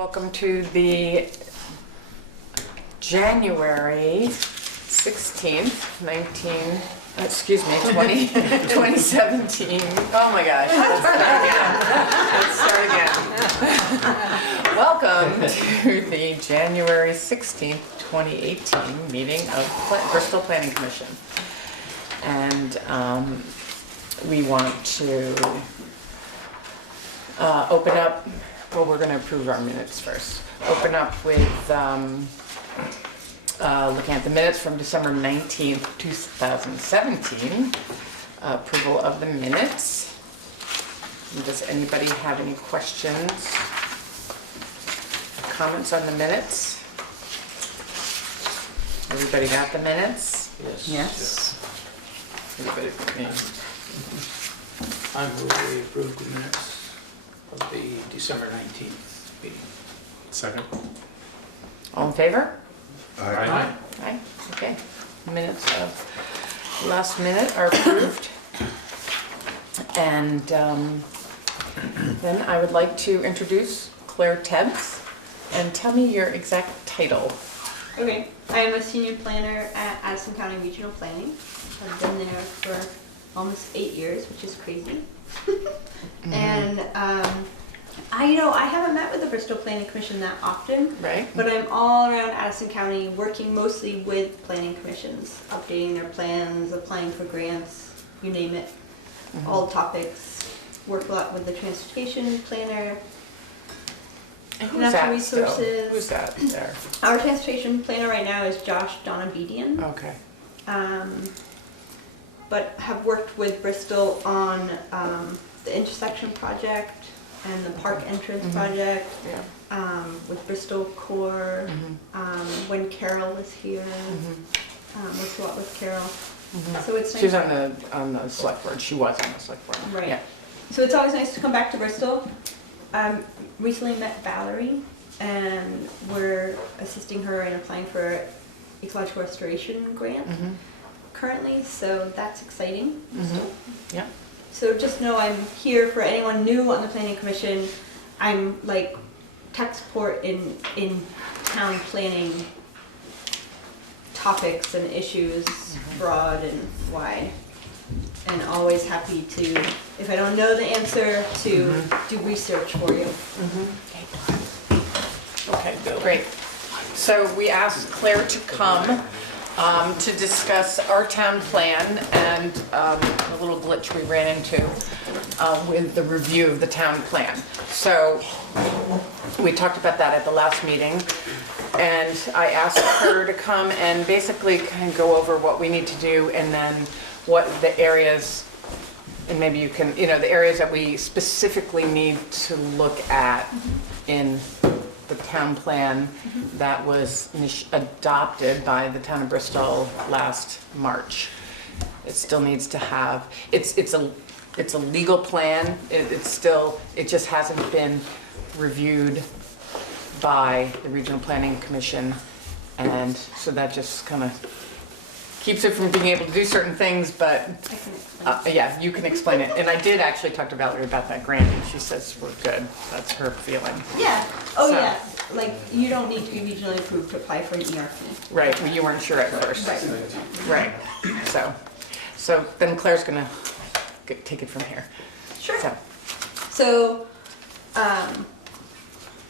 Welcome to the January 16th, 2017. Oh my gosh, let's start again. Welcome to the January 16th, 2018 meeting of Bristol Planning Commission. And we want to open up. Well, we're going to approve our minutes first. Open up with looking at the minutes from December 19th, 2017. Approval of the minutes. Does anybody have any questions, comments on the minutes? Everybody got the minutes? Yes. Everybody but me. I move we approve the minutes of the December 19th meeting. Second. All in favor? Aye. Aye, okay. Minutes of last minute are approved. And then I would like to introduce Claire Tebbs and tell me your exact title. Okay, I am a senior planner at Addison County Regional Planning. I've been there for almost 8 years, which is crazy. And I haven't met with the Bristol Planning Commission that often, Right. but I'm all around Addison County working mostly with planning commissions, updating their plans, applying for grants, you name it, all topics. Work a lot with the transportation planner. And who's Natural that still? resources. Who's that there? Our transportation planner right now is Josh Donabedian. Okay. But have worked with Bristol on the intersection project and the park entrance project, Yeah. with Bristol Core, when Carol was here, worked a lot with Carol. So it's nice. She's on the select board. She was on the select board. Right. Yeah. So it's always nice to come back to Bristol. Recently met Valerie, and we're assisting her in applying for ecological restoration grant currently, so that's exciting. Yeah. So just know I'm here for anyone new on the Planning Commission. I'm like tech support in town planning topics and issues, broad and wide. And always happy to, if I don't know the answer, to do research for you. Okay, great. So we asked Claire to come to discuss our town plan and a little glitch we ran into with the review of the town plan. So we talked about that at the last meeting, and I asked her to come and basically kind of go over what we need to do, and then what the areas, and maybe you can, the areas that we specifically need to look at in the town plan that was adopted by the town of Bristol last March. It still needs to have, it's a legal plan. It just hasn't been reviewed by the Regional Planning Commission, and so that just kind of keeps it from being able to do certain things, but I can explain. yeah, you can explain it. And I did actually talk to Valerie about that grant, and she says we're good. That's her feeling. Yeah. Oh So- yeah. Like you don't need to be regionally approved to apply for an ERP. Right, well, you weren't sure at first. Right. Right, so then Claire's gonna take it from here. Sure. So,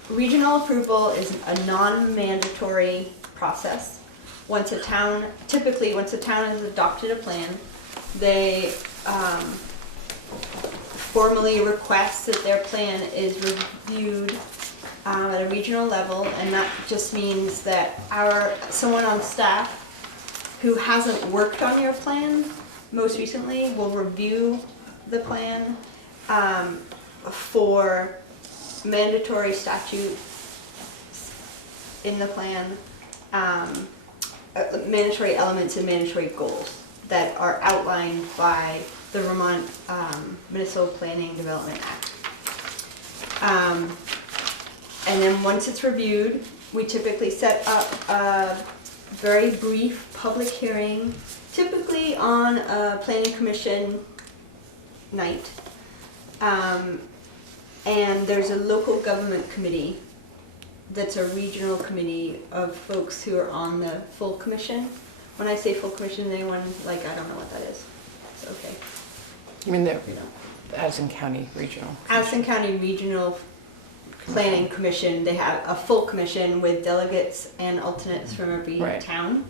Regional approval is a non-mandatory process. Typically once a town has adopted a plan, they formally request that their plan is reviewed at a regional level, and that just means that someone on staff who hasn't worked on your plan most recently will review the plan for mandatory statute in the plan, mandatory elements and mandatory goals that are outlined by the Vermont Municipal Planning Development Act. And then once it's reviewed, we typically set up a very brief public hearing, typically on a planning commission night. And there's a local government committee that's a regional committee of folks who are on the full commission. When I say full commission, anyone, like, I don't know what that is. It's okay. You mean the Addison County Regional? Addison County Regional Planning Commission, they have a full commission with delegates and alternates from every Right. town.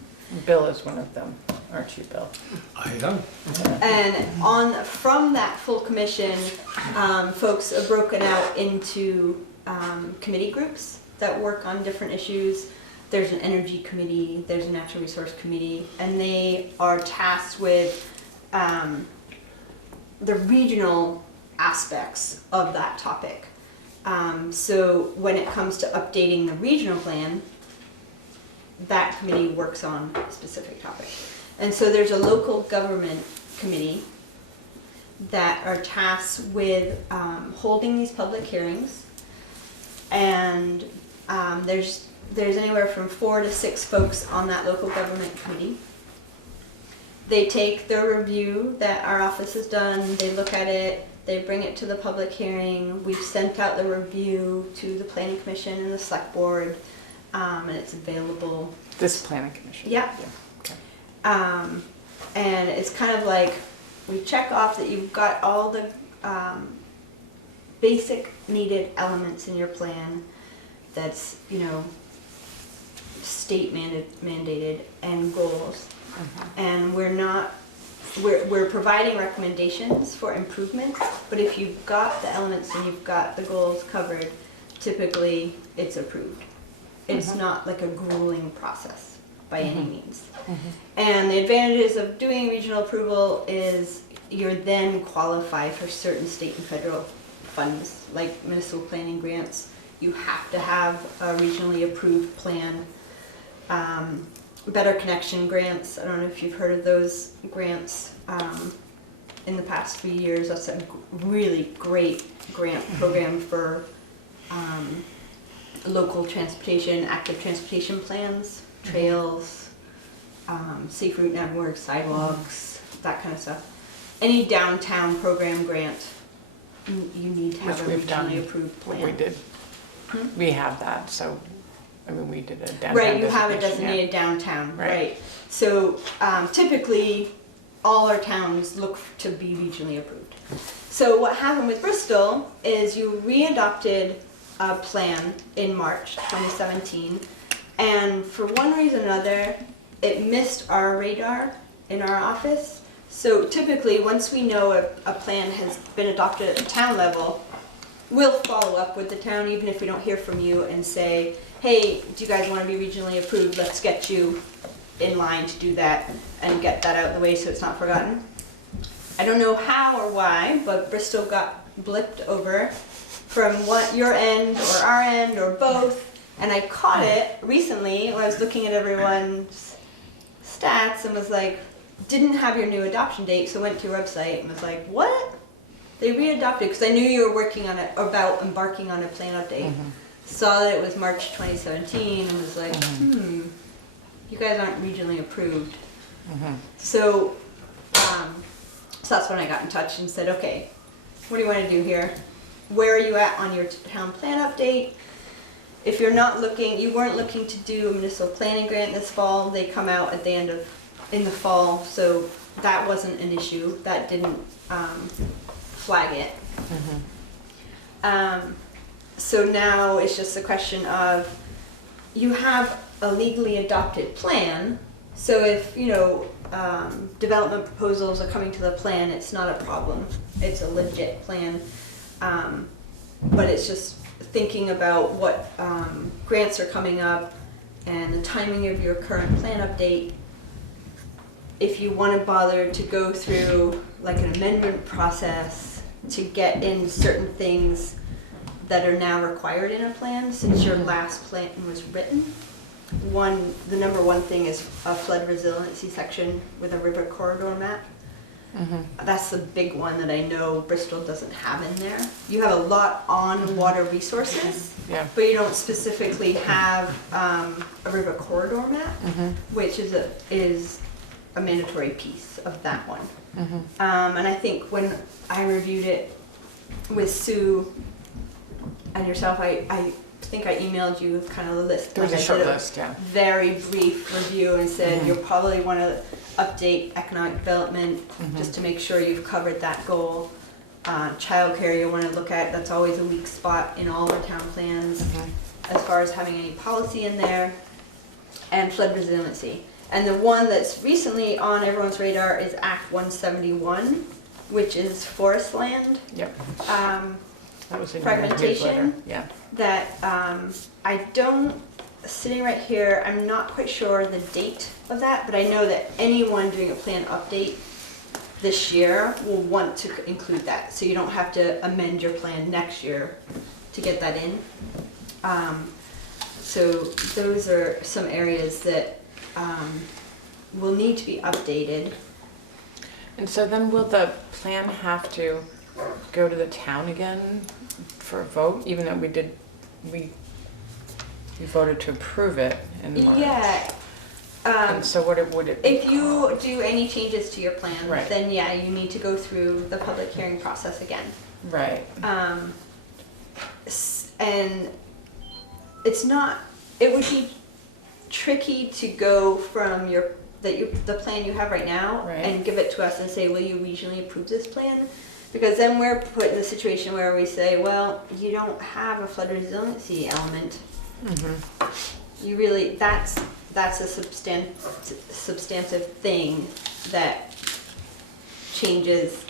Bill is one of them, aren't you, Bill? I am. And from that full commission, folks are broken out into committee groups that work on different issues. There's an energy committee, there's a natural resource committee, and they are tasked with the regional aspects of that topic. So when it comes to updating the regional plan, that committee works on a specific topic. And so there's a local government committee that are tasked with holding these public hearings. And there's anywhere from 4 to 6 folks on that local government committee. They take their review that our office has done, they look at it, they bring it to the public hearing. We've sent out the review to the planning commission and the select board, and it's available. This planning commission? Yeah. Okay. And it's kind of like, we check off that you've got all the basic needed elements in your plan that's, state mandated and goals. And we're providing recommendations for improvements, but if you've got the elements and you've got the goals covered, typically it's approved. It's not like a grueling process by any means. And the advantages of doing regional approval is you're then qualified for certain state and federal funds, like municipal planning grants. You have to have a regionally approved plan. Better Connection grants, I don't know if you've heard of those grants. In the past 3 years, that's a really great grant program for local transportation, active transportation plans, trails, safe route networks, sidewalks, that kind of stuff. Any downtown program grant, you need to have a Which we've done. regionally approved plan. We did. We have that, so, we did a downtown Right, you have a designation, yeah. designated downtown, Right. right. So typically, all our towns look to be regionally approved. So what happened with Bristol is you readopted a plan in March 2017, and for one reason or another, it missed our radar in our office. So typically, once we know a plan has been adopted at the town level, we'll follow up with the town, even if we don't hear from you, and say, hey, do you guys want to be regionally approved? Let's get you in line to do that and get that out of the way so it's not forgotten. I don't know how or why, but Bristol got blipped over from your end or our end or both, and I caught it recently when I was looking at everyone's stats and was like, didn't have your new adoption date, so went to your website and was like, what? They readopted, because I knew you were working on it, about embarking on a plan update. Saw that it was March 2017 and was like, you guys aren't regionally approved. So that's when I got in touch and said, okay, what do you want to do here? Where are you at on your town plan update? If you're not looking, you weren't looking to do a municipal planning grant this fall, they come out at the end of, in the fall, so that wasn't an issue. That didn't flag it. So now it's just a question of, you have a legally adopted plan, so if, development proposals are coming to the plan, it's not a problem. It's a legit plan. But it's just thinking about what grants are coming up and the timing of your current plan update. If you want to bother to go through like an amendment process to get in certain things that are now required in a plan since your last plan was written. The number one thing is a flood resiliency section with a river corridor map. That's the big one that I know Bristol doesn't have in there. You have a lot on water resources, but you don't specifically have a river corridor map, which is a mandatory piece of that one. And I think when I reviewed it with Sue and yourself, I think I emailed you kind of the list. There was Like a I short did list, yeah. very brief review and said you'll probably want to update economic development just to make sure you've covered that goal. Childcare you'll want to look at, that's always a weak spot in all our town plans as far as having any policy in there. And flood resiliency. And the one that's recently on everyone's radar is Act 171, which is forest land. Yep. That was in your Fragmentation. newsletter. Yeah. That I don't, sitting right here, I'm not quite sure the date of that, but I know that anyone doing a plan update this year will want to include that. So you don't have to amend your plan next year to get that in. So those are some areas that will need to be updated. And so then will the plan have to go to the town again for a vote, even though we voted to approve it in March? Yeah. And so would it be? If you do any changes to your plan, Right. then yeah, you need to go through the public hearing process again. Right. And it's not, it would be tricky to go from the plan you have right now Right. and give it to us and say, will you regionally approve this plan? Because then we're put in a situation where we say, well, you don't have a flood resiliency element. You really, that's a substantive thing that changes.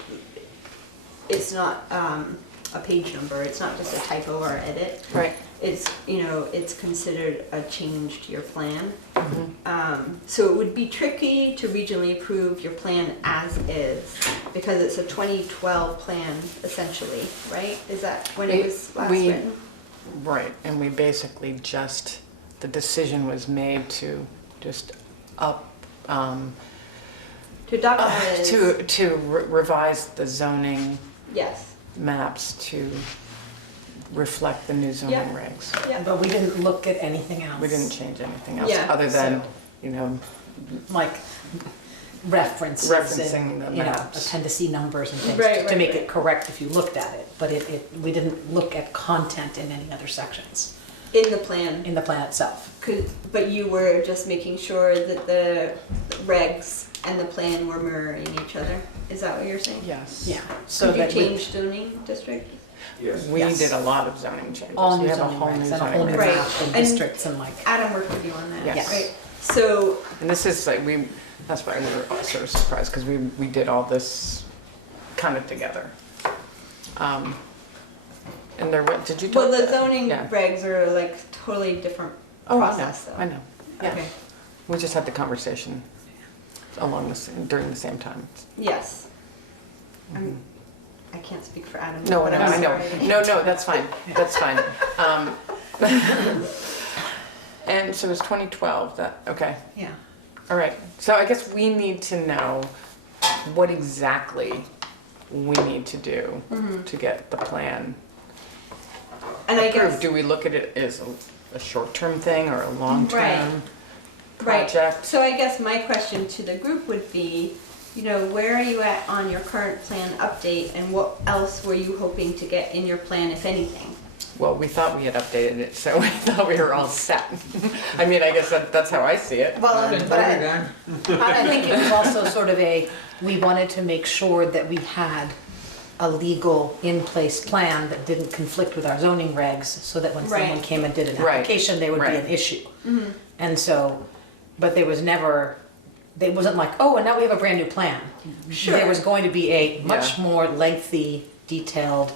It's not a page number, it's not just a typo or edit. Right. It's, it's considered a change to your plan. So it would be tricky to regionally approve your plan as is, because it's a 2012 plan essentially, right? Is that when it was last written? Right, and we basically the decision was made to just To adopt that as, to revise the zoning yes, maps to reflect the new zoning Yeah. regs. yeah. But we didn't look at anything else. We didn't change anything else, Yeah. other than, So- you know, Like references Referencing and, the you know, maps. appendice numbers and things Right, to right, make right. it correct if you looked at it. But we didn't look at content in any other sections In the plan. in the plan itself. But you were just making sure that the regs and the plan were mirroring each other? Is that what you're saying? yes. Yeah, so Could you that we, change zoning district? Yes. We Yes. did a lot of zoning changes. all We new have a zoning whole regs new and a whole zoning new regs. Right. map and And- districts and like. Adam worked with you on that, Yes. right? So, And this is like, that's why we were all sort of surprised, because we did all this kind of together. And there, did you talk? well, the to- zoning yeah. regs are like totally different Oh, process though. I know, yeah. Okay, We just had the conversation during the same time. yes. I can't speak for Adam. No, but no, I'm I know. sorry. No, that's fine, that's fine. And so it's 2012, okay, Yeah. all right. So I guess we need to know what exactly we need to do to get the plan And I approved. guess, Do we look at it as a short-term thing or a long-term right, project? so I guess my question to the group would be, where are you at on your current plan update and what else were you hoping to get in your plan, if anything? Well, we thought we had updated it, so we thought we were all set. I mean, I guess that's how I see it. Well, but I think it was also sort of we wanted to make sure that we had a legal in-place plan that didn't conflict with our zoning regs, so that when someone Right. came and did an Right. application, there would be Right. an issue. And so, but there was never, it wasn't like, oh, and now we have a brand new plan. Sure. There was going to be a much Yeah. more lengthy, detailed,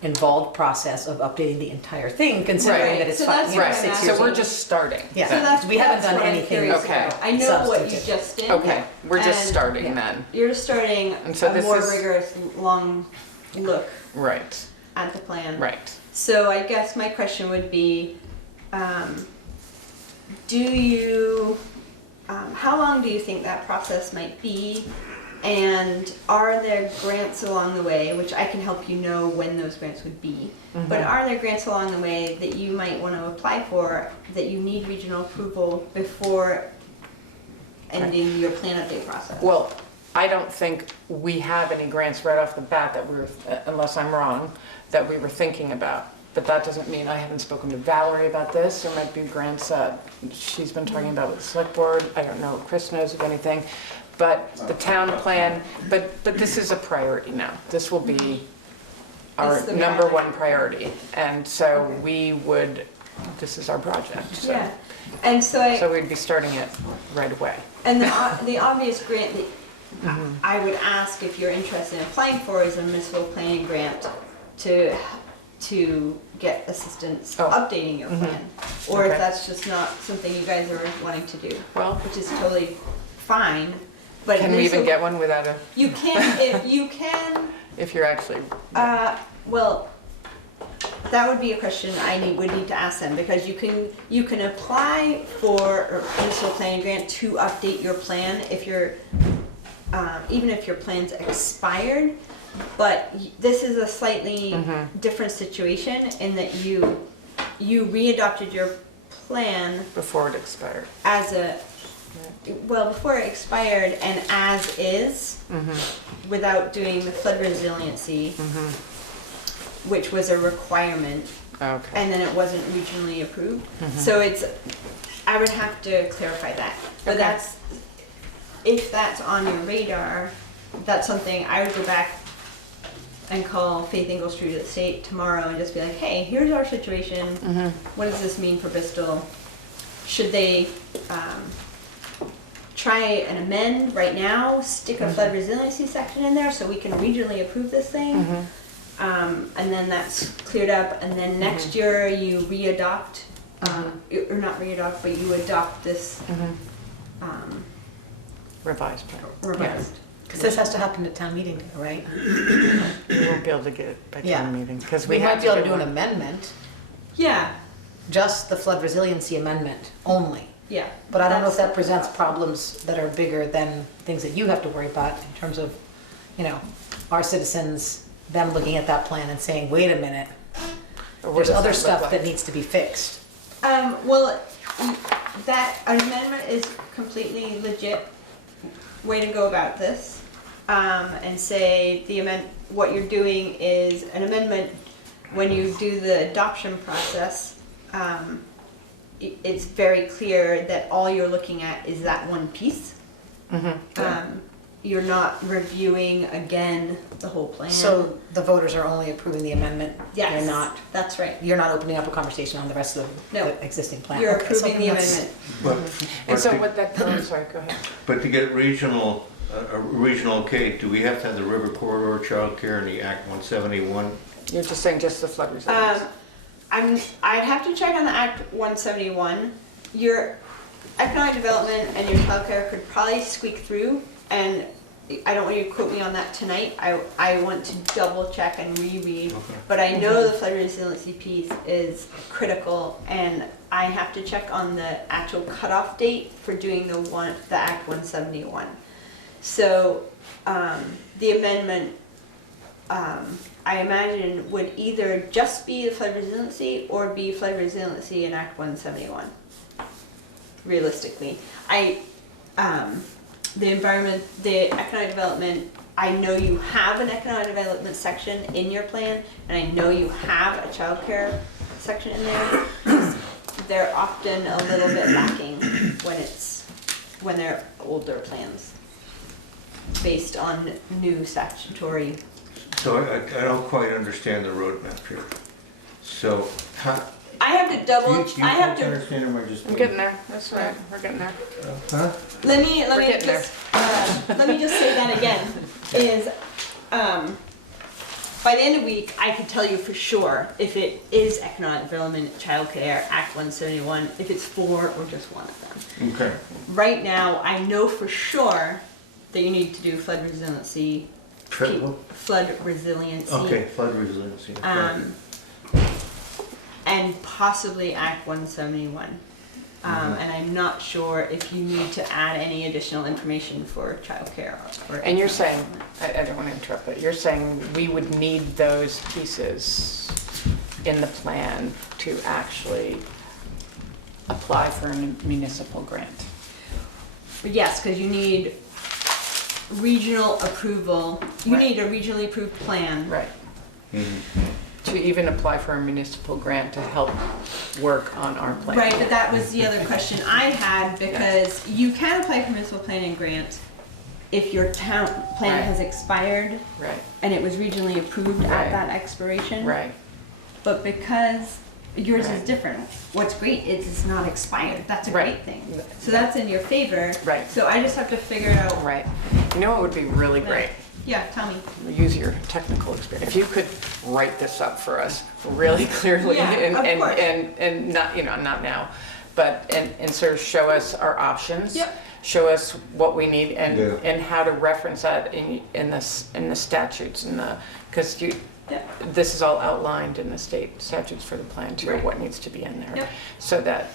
involved process of updating the entire thing, considering Right. that it's So five, that's you know, Right, 6 so years we're old. just starting. Yeah. So that's, We haven't that's done what I'm anything curious Okay. about. I know what you substantive. just did. Okay, we're just And- starting yeah. then. You're starting And so a this more is- rigorous, long look Right, at the plan. right. So I guess my question would be, how long do you think that process might be? And are there grants along the way, which I can help you know when those grants would be, but are there grants along the way that you might want to apply for that you need regional approval before ending your plan update process? Well, I don't think we have any grants right off the bat that unless I'm wrong, that we were thinking about. but that doesn't mean I haven't spoken to Valerie about this. There might be grants that she's been talking about with the select board. I don't know if Chris knows of anything. But the town plan, but this is a priority now. This will be our It's the number project. one priority. And so this is our project, so. Yeah, and So we'd be starting it right away. and the obvious grant that I would ask if you're interested in applying for is a municipal planning grant to get assistance Oh. updating your plan. Or if Okay. that's just not something you guys are wanting to do, Well, which is totally fine, but. can we even municipal- get one without You can, if you're actually, well, that would be a question would need to ask them, because you can apply for a municipal planning grant to update your plan if you're, even if your plan's expired, but this is a slightly different situation in that you readopted your plan before it expired. as before it expired and as is, without doing the flood resiliency, which was a requirement, Okay. and then it wasn't regionally approved. So I would have to clarify that. But Okay. if that's on your radar, that's something I would go back and call Faith Inglestree to the state tomorrow and just be like, hey, here's our situation. What does this mean for Bristol? Should they try and amend right now, stick a flood resiliency section in there so we can regionally approve this thing? And then that's cleared up, and then next year you readopt, or not readopt, but you adopt this Revised plan. revised. Because this has to happen at town meeting, right? We won't be able to get it by Yeah. town meeting, because We we might have be able to get do an one. amendment, Yeah, just the flood resiliency amendment only. yeah. But I don't know if that That's- presents problems that are bigger than things that you have to worry about in terms of, our citizens, them looking at that plan and saying, wait a minute, Or what there's does other that look stuff like? that needs to be fixed. Well, that amendment is completely legit way to go about this. And say what you're doing is an amendment, when you do the adoption process, it's very clear that all you're looking at is that one piece. You're not reviewing again the whole plan. So the voters are only approving the amendment? Yes, You're not, that's right. you're not opening up a conversation on the rest of No. the existing plan? You're Okay, so approving the that's- amendment. And so what that, oh, sorry, go ahead. But to get regional, a regional okay, do we have to have the river corridor childcare in the Act 171? You're just saying just the flood resilience. I'd have to check on the Act 171. Your economic development and your childcare could probably squeak through, and I don't want you to quote me on that tonight. I want to double check and reread, but I know the flood resiliency piece is critical, and I have to check on the actual cutoff date for doing the Act 171. So the amendment, I imagine, would either just be the flood resiliency or be flood resiliency in Act 171. Realistically, the economic development, I know you have an economic development section in your plan, and I know you have a childcare section in there. They're often a little bit lacking when they're older plans, based on new statutory. So I don't quite understand the roadmap here. So how, I have to double. do you I have folks to. understand or am I just? I'm getting there, that's right, we're getting there. Huh? Let me We're getting just let me just say that again. Is by the end of the week, I can tell you for sure if it is economic development, childcare, Act 171, if it's 4 or just one of them. Okay. Right now, I know for sure that you need to do flood resiliency. Flood resiliency. Okay, flood resiliency. And possibly Act 171. And I'm not sure if you need to add any additional information for childcare. And you're saying, I don't want to interrupt, but you're saying we would need those pieces in the plan to actually apply for a municipal grant? Yes, because you need regional approval. You Right. need a regionally approved plan Right. to even apply for a municipal grant to help work on our plan. Right, but that was the other question I had, because you can apply for municipal planning grant if your town plan Right. has expired Right, and it was regionally approved Right. at that expiration. right. But because yours Right. is different, what's great is it's not expired. That's a Right. great thing. So that's in your favor. Right. So I just have to figure out. Right. You know what would be really great? Yeah, tell me. Use your technical experience. If you could write this up for us really clearly Yeah, and, of and, course. and not, you know, not now, but, and sort of show us our options. Yep. Show us what we need and, Yeah. and how to reference that in the statutes and because Yep. this is all outlined in the state statutes for the plan too, Right. what needs to be in there. Yep. So that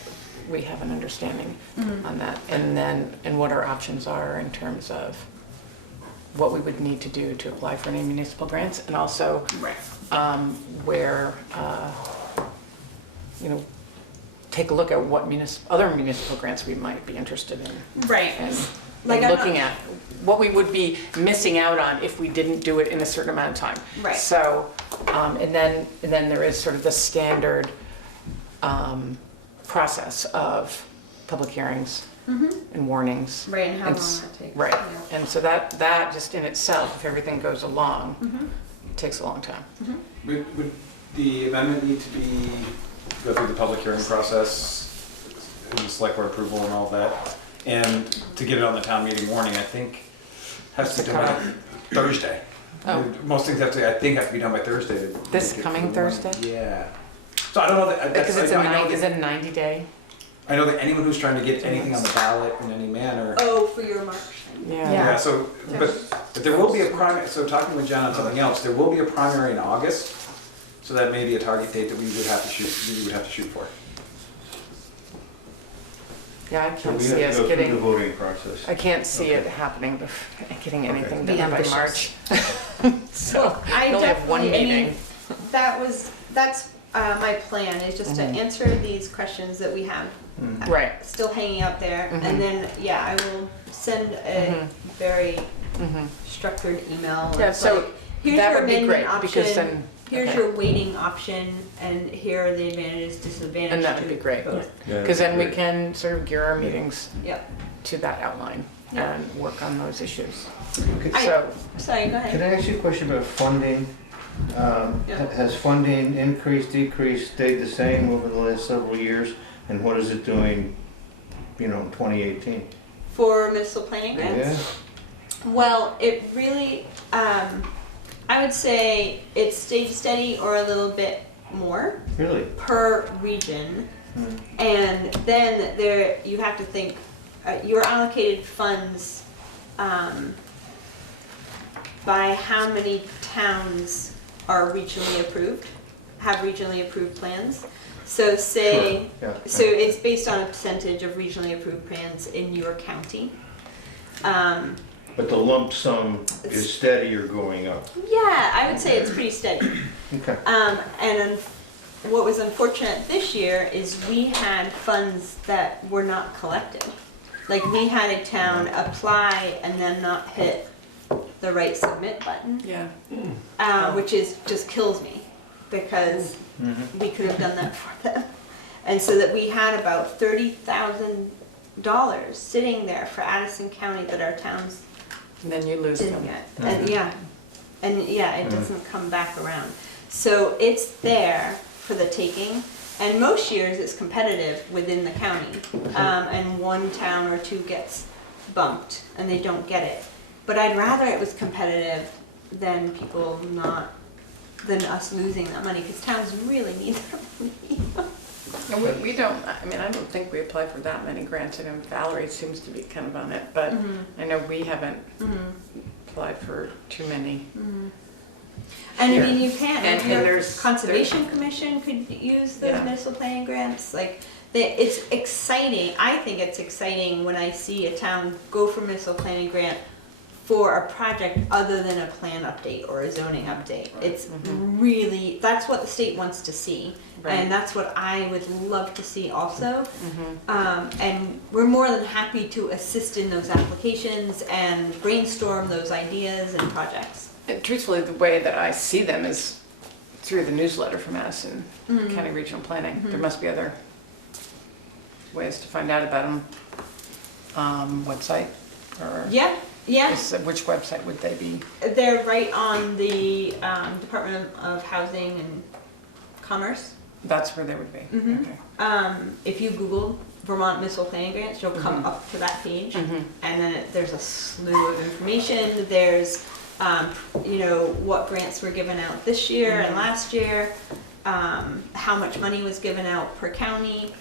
we have an understanding on that. And then, and what our options are in terms of what we would need to do to apply for any municipal grants, and also Right. where, you know, take a look at what other municipal grants we might be interested in. Right. And Like, and I'm looking not- at what we would be missing out on if we didn't do it in a certain amount of time. Right. So, and then there is sort of the standard process of public hearings and warnings. Right, and how And long s- that takes. Right, Yeah. and so that just in itself, if everything goes along, takes a long time. Would the amendment need to be, go through the public hearing process, and the select board approval and all that? And to get it on the town meeting warning, I think, has to be done by Thursday. Oh. Most things have to, I think, have to be done by Thursday. to This make it coming for the warning. Thursday? Yeah. So I don't know that, Because it's I know is that- it a 90 day? I know that anyone who's trying to get anything on the ballot in any manner. Oh, for your March thing. Yeah, so, but there will be a primary, so talking with John on something else, there will be a primary in August. So that may be a target date that we would have to shoot for. Yeah, I So can't we see have us to go through the getting, voting process. I can't see it happening, getting anything Be done by March. ambitious. So, I we only have one definitely, I mean, meeting. that's my plan, is just to answer these questions that we have Right. still hanging out there. Mhm. And then, yeah, I will send a very structured email. Yeah, It's so like, here's that your would be amendment great, because option, then, here's okay. your waiting option, and here are the advantages, disadvantages. And that would to be great. both. Yeah, Because then we great. can sort of gear our meetings Yep. to that outline Yeah. and work on those issues. I- So, Sorry, go Can ahead. I ask you a question about funding? Yeah. Has funding increased, decreased, stayed the same over the last several years? And what is it doing, in 2018? For municipal planning grants? Yeah? Well, it really, I would say it stayed steady or a little bit more Really? per region. Hmm. And then there, you have to think, your allocated funds, by how many towns are regionally approved, have regionally approved plans. So say, Sure, yeah. so it's based on a percentage of regionally approved plans in your county. But the lump sum is steady or going up? Yeah, I would say it's pretty steady. Okay. What was unfortunate this year is we had funds that were not collected. Like, we had a town apply and then not hit the right submit button, yeah. which just kills me, because we could have done that for them. And so that we had about $30,000 sitting there for Addison County that our towns And then you lose didn't them. get. And it doesn't come back around. So it's there for the taking, and most years it's competitive within the county. And one town or two gets bumped and they don't get it. But I'd rather it was competitive than than us losing that money, because towns really need their money. And we don't, I mean, I don't think we apply for that many grants. I know Valerie seems to be kind of on it, but I know we haven't applied for too many. And Here. I mean, you can, And your there's- Conservation Commission could use those Yeah. municipal planning grants, like, it's exciting, I think it's exciting when I see a town go for municipal planning grant for a project other than a plan update or a zoning update. It's really, that's what the state wants to see, Right. and that's what I would love to see also. And we're more than happy to assist in those applications and brainstorm those ideas and projects. And truthfully, the way that I see them is through the newsletter from Madison County Regional Planning. There must be other ways to find out about them. Website or? Yeah, yeah. Which website would they be? They're right on the Department of Housing and Commerce. That's where they would be. Mhm. Okay. If you Google Vermont Municipal Planning Grants, you'll come up to that page, Mhm. and then there's a slew of information. There's, you know, what grants were given out this year and last year, how much money was given out per county.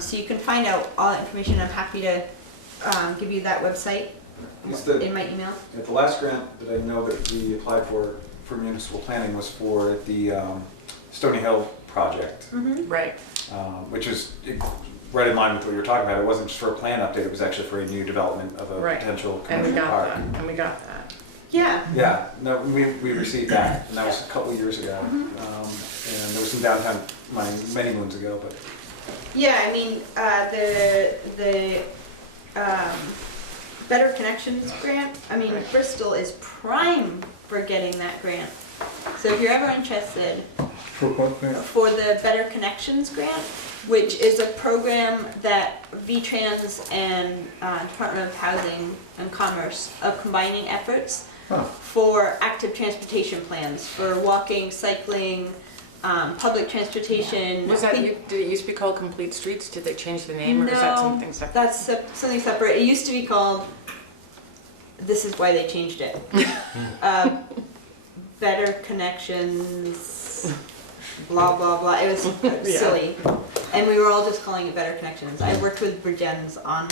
So you can find out all that information. I'm happy to give you that website in my email. The last grant that I know that we applied for municipal planning was for the Stony Hill project, Right. which is right in line with what you were talking about. It wasn't just for a plan update, it was actually for a new development of a Right. potential And we commercial got park. that. And we got that. Yeah. Yeah, no, we received that, and that was a couple of years ago. And there was some downtown money many moons ago, but Yeah, I mean, the Better Connections grant, I mean, Bristol is prime for getting that grant. So if you're ever interested, For what grant? for the Better Connections grant, which is a program that VTrans and Department of Housing and Commerce are combining efforts Huh. for active transportation plans, for walking, cycling, public transportation. Was that, did it used to be called Complete Streets? Did they change the name or is that No, something separate? That's something separate. It used to be called, this is why they changed it. Better Connections, blah, blah, blah. It was silly. And we were all just calling it Better Connections. I worked with Bridgens on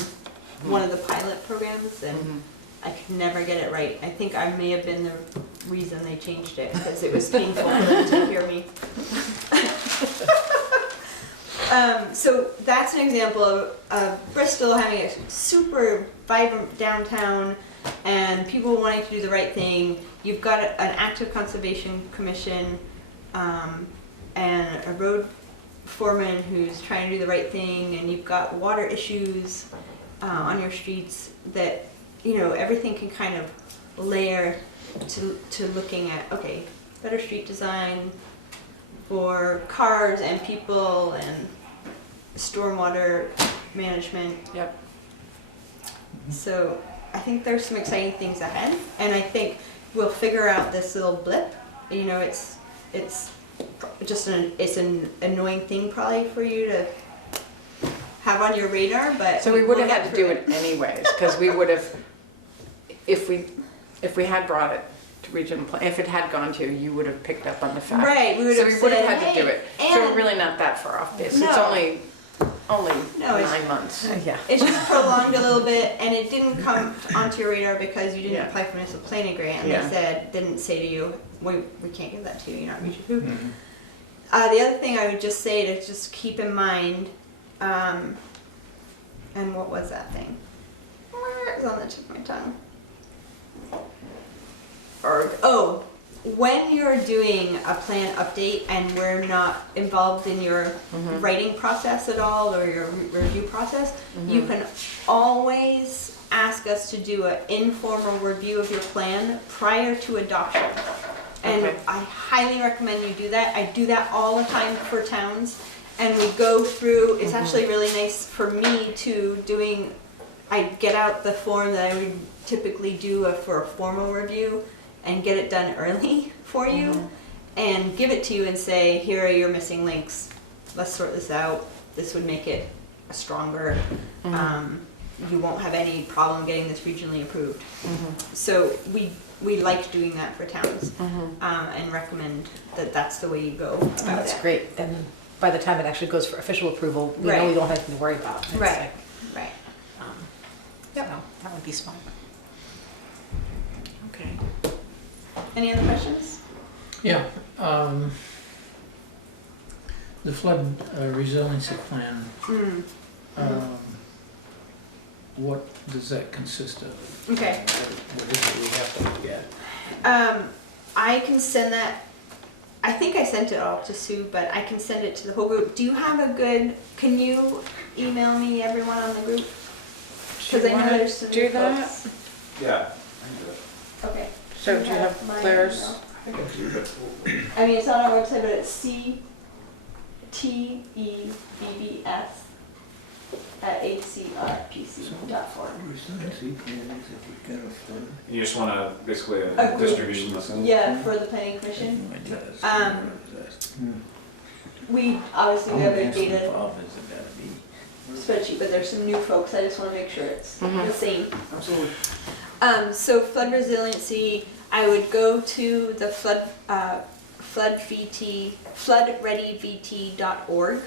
one of the pilot programs and I could never get it right. I think I may have been the reason they changed it because it was painful for them to hear me. So that's an example of Bristol having a super vibrant downtown and people wanting to do the right thing. You've got an active conservation commission and a road foreman who's trying to do the right thing, and you've got water issues on your streets that, you know, everything can kind of layer to looking at, okay, better street design for cars and people and stormwater management. Yep. So I think there's some exciting things ahead, and I think we'll figure out this little blip. You know, it's just an annoying thing probably for you to have on your radar, but So we would have we'll had get to do through it anyways, because we would have, if we had brought it to regional plan, if it had gone to you, you would have picked up on the fact. Right, we would So have we would have said, had to do "Hey, it. So we're and-" really not that far off base. It's No. only No, it's- 9 months. Yeah. It's just prolonged a little bit, and it didn't come onto your radar because you didn't Yeah. apply for municipal planning grant, and Yeah. they didn't say to you, we can't give that to you, you're not region two. Mhm. The other thing I would just say to just keep in mind, and what was that thing? It was on the tip of my tongue. Oh, when you're doing a plan update and we're not involved in your writing process at all or your review process, you can always ask us to do an informal review of your plan prior to adoption. And Okay. I highly recommend you do that. I do that all the time for towns. And we go through, it's actually really nice for me too, I get out the form that I would typically do for a formal review and get it done early for you and give it to you and say, here are your missing links. Let's sort this out. This would make it stronger. You won't have any problem getting this regionally approved. So we like doing that for towns and recommend that that's the way you go about That's it. great. Then by the time it actually goes for official approval, we know Right. we don't have anything to worry about. It's Right, like, right. So that would be smart. Okay. Any other questions? yeah, the flood resiliency plan, what does that consist of? Okay. What is it we have to look at? I can send that, I think I sent it all to Sue, but I can send it to the whole group. Do you have a good, can you email me everyone on the group? Because I know there's some do new that? folks. yeah, I can do it. Okay. So do you have my Claire's? email? I mean, it's on our website, but it's ctebbs@acrpc.org. You just want to basically A a group. distribution list. Yeah, for the planning commission. We obviously have a data spreadsheet, but there's some new folks, I just wanna make sure it's the same. Absolutely. So flood resiliency, I would go to the floodreadyvt.org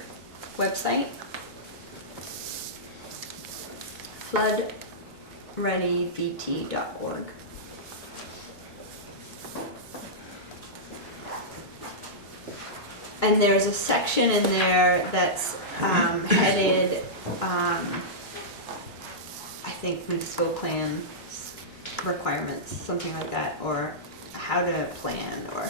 website. Floodreadyvt.org. And there's a section in there that's headed, I think municipal plan requirements, something like that, or how to plan, or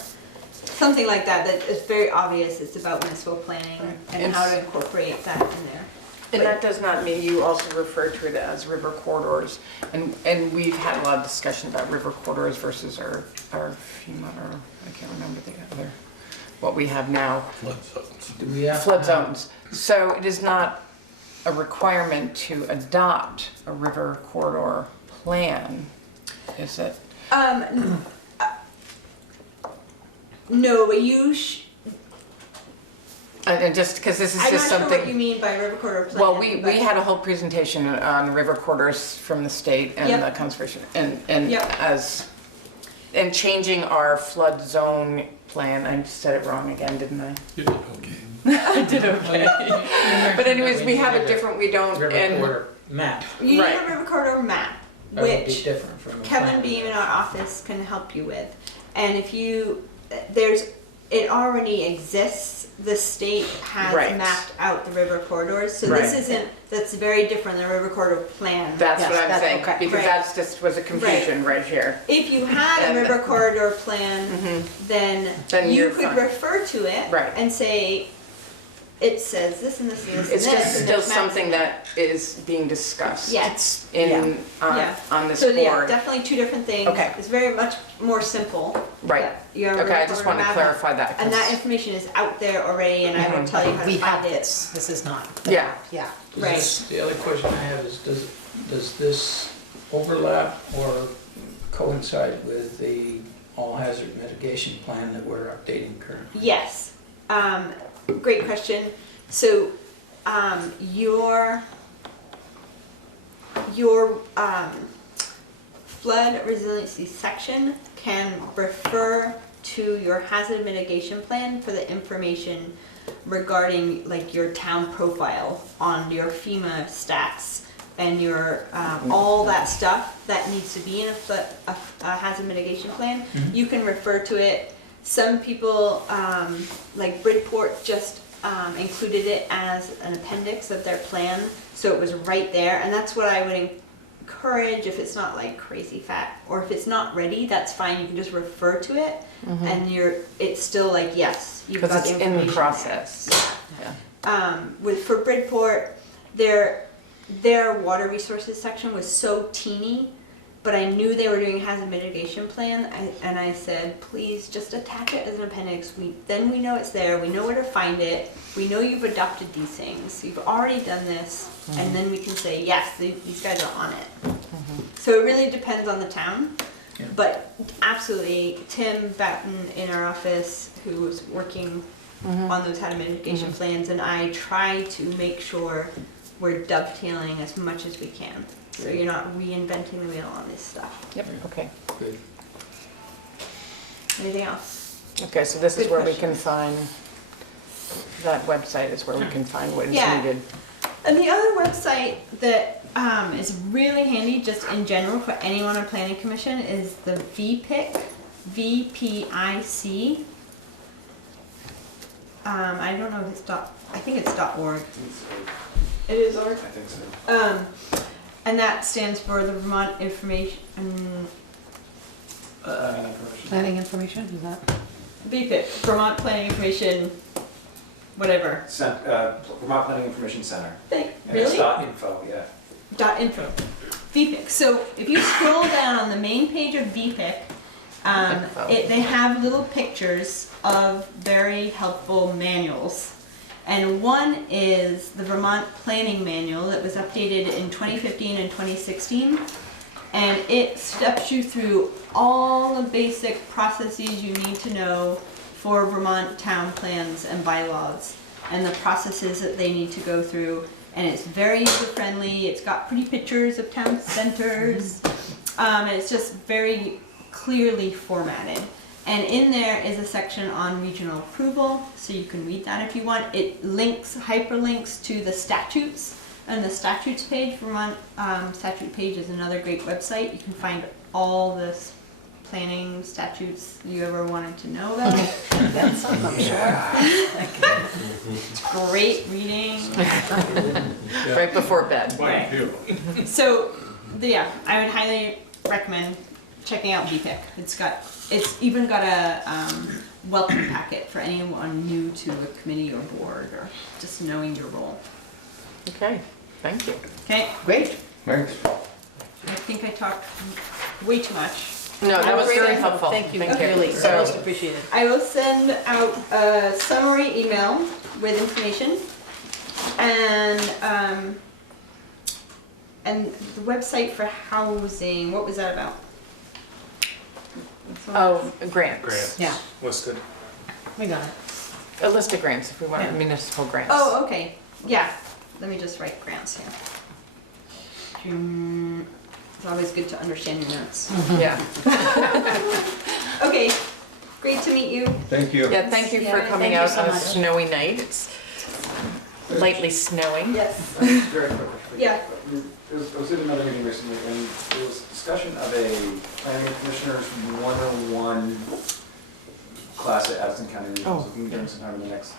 something like that, that is very obvious. It's about municipal planning and how to incorporate that in there. And that does not mean you also refer to it as river corridors. And we've had a lot of discussion about river corridors versus our FEMA, or I can't remember the other, what we have now. Do we have? Flood zones. So it is not a requirement to adopt a river corridor plan, is it? No, but And just because this is I'm just not sure what you something. mean by river corridor plan. Well, we but- had a whole presentation on river corridors from the state and Yep. the conservation and Yep. and changing our flood zone plan. I said it wrong again, didn't I? You did okay. I did okay. But anyways, we have it different, we don't, River and, corridor map. You need Right. a river corridor map, That would be which different from. a Kevin plan. Beam in our office can help you with. And if you, it already exists, the state has Right. mapped out the river corridors, so Right. this isn't, that's very different than a river corridor plan. that's Yes, what I'm that's saying, okay. because Right. that's just was a confusion right here. If you had a And- river corridor plan, then Then you you're could fine. refer to it Right. and say, it says this and this and this and It's this. just and still there's maps something in it. that is being discussed. Yes. In, Yeah. on this So yeah, board. definitely two different things. Okay. It's very much more simple. Right. Yeah, you have a Okay, I river just corridor want to map, clarify that. And that 'cause- information is out there already, and I will tell you how to We have find it. this is not. Yeah. Yeah. Right. The other question I have is, does this overlap or coincide with the all hazard mitigation plan that we're updating currently? Yes. Great question. So, your flood resiliency section can refer to your hazard mitigation plan for the information regarding like your town profile on your FEMA stats and your all that stuff that needs to be in a hazard mitigation plan. You can refer to it. Some people like Bridport just included it as an appendix of their plan, so it was right there, and that's what I would encourage if it's not like crazy fat, or if it's not ready, that's fine, you can just refer to it, and it's still like, yes, you've got Because the it's in information the there. process. Yeah. For Bridport, their water resources section was so teeny, but I knew they were doing a hazard mitigation plan, and I said, please just attach it as an appendix. Then we know it's there, we know where to find it, we know you've adopted these things, you've already done this, and then we can say, yes, these guys are on it. So it really depends on the town, Yeah. but absolutely, Tim Batten in our office, who was working on those hazard mitigation plans, and I try to make sure we're dovetailing as much as we can. So you're not reinventing the wheel on this stuff. Yep, okay. Good. Anything else? Okay, so this is Good where we question. can find, that website is where we can find what is Yeah. needed. And the other website that is really handy just in general for anyone on planning commission is the VPIC, VPIC. I don't know if it's I think it's .org. It is .org? I think so. And that stands for the Vermont Information, Planning information, is that? VPIC, Vermont Planning Information, whatever. Vermont Planning Information Center. And Really? it's .info, yeah. .info. VPIC. So if you scroll down on the main page of VPIC, They have little pictures of very helpful manuals. And one is the Vermont Planning Manual that was updated in 2015 and 2016. And it steps you through all the basic processes you need to know for Vermont town plans and bylaws and the processes that they need to go through. And it's very user-friendly. It's got pretty pictures of town centers. And it's just very clearly formatted. And in there is a section on regional approval, so you can read that if you want. It hyperlinks to the statutes, and the statutes page, Vermont statute page is another great website. You can find all the planning statutes you ever wanted to know about. That's something, I'm sure. It's great reading. Right before bed. Right. So, yeah, I would highly recommend checking out VPIC. It's even got a welcome packet for anyone new to a committee or board or just knowing your role. Okay, thank you. Okay, Great. Thanks. I think I talked way too much. No, that was very helpful. Thank you, Thank you. really, So- most appreciated. I will send out a summary email with information and the website for housing. What was that about? Oh, grants. Grants. Yeah. Listed. We got it. A list of grants, if we want Yeah. municipal grants. Oh, okay. Yeah. Let me just write grants here. It's always good to understand your notes. Yeah. Okay. Great to meet you. Thank you. Yeah, thank you for Yeah, coming thank you out so on a much. snowy night. It's lightly snowing. Yes. Very quick. Yeah. I was in another meeting recently, and there was discussion of a planning commissioners 101 class at Addison County Regional. Oh, So we can get them sometime in the next,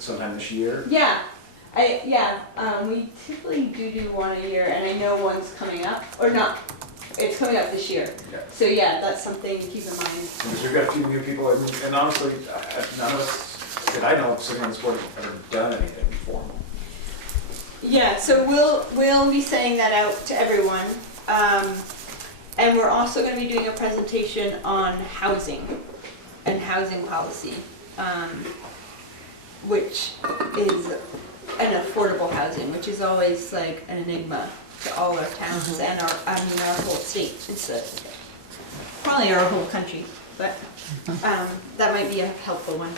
sometime this year. Yeah. We typically do one a year, and I know one's coming up, or not. It's coming up this year. Yeah. So yeah, that's something to keep in mind. Because we've got a few new people, and honestly, none of us that I know sitting on this board have ever done anything formal. Yeah, so we'll be saying that out to everyone. And we're also going to be doing a presentation on housing and housing policy, which is an affordable housing, which is always like an enigma to all our towns and our whole state. It's probably our whole country, but that might be a helpful one.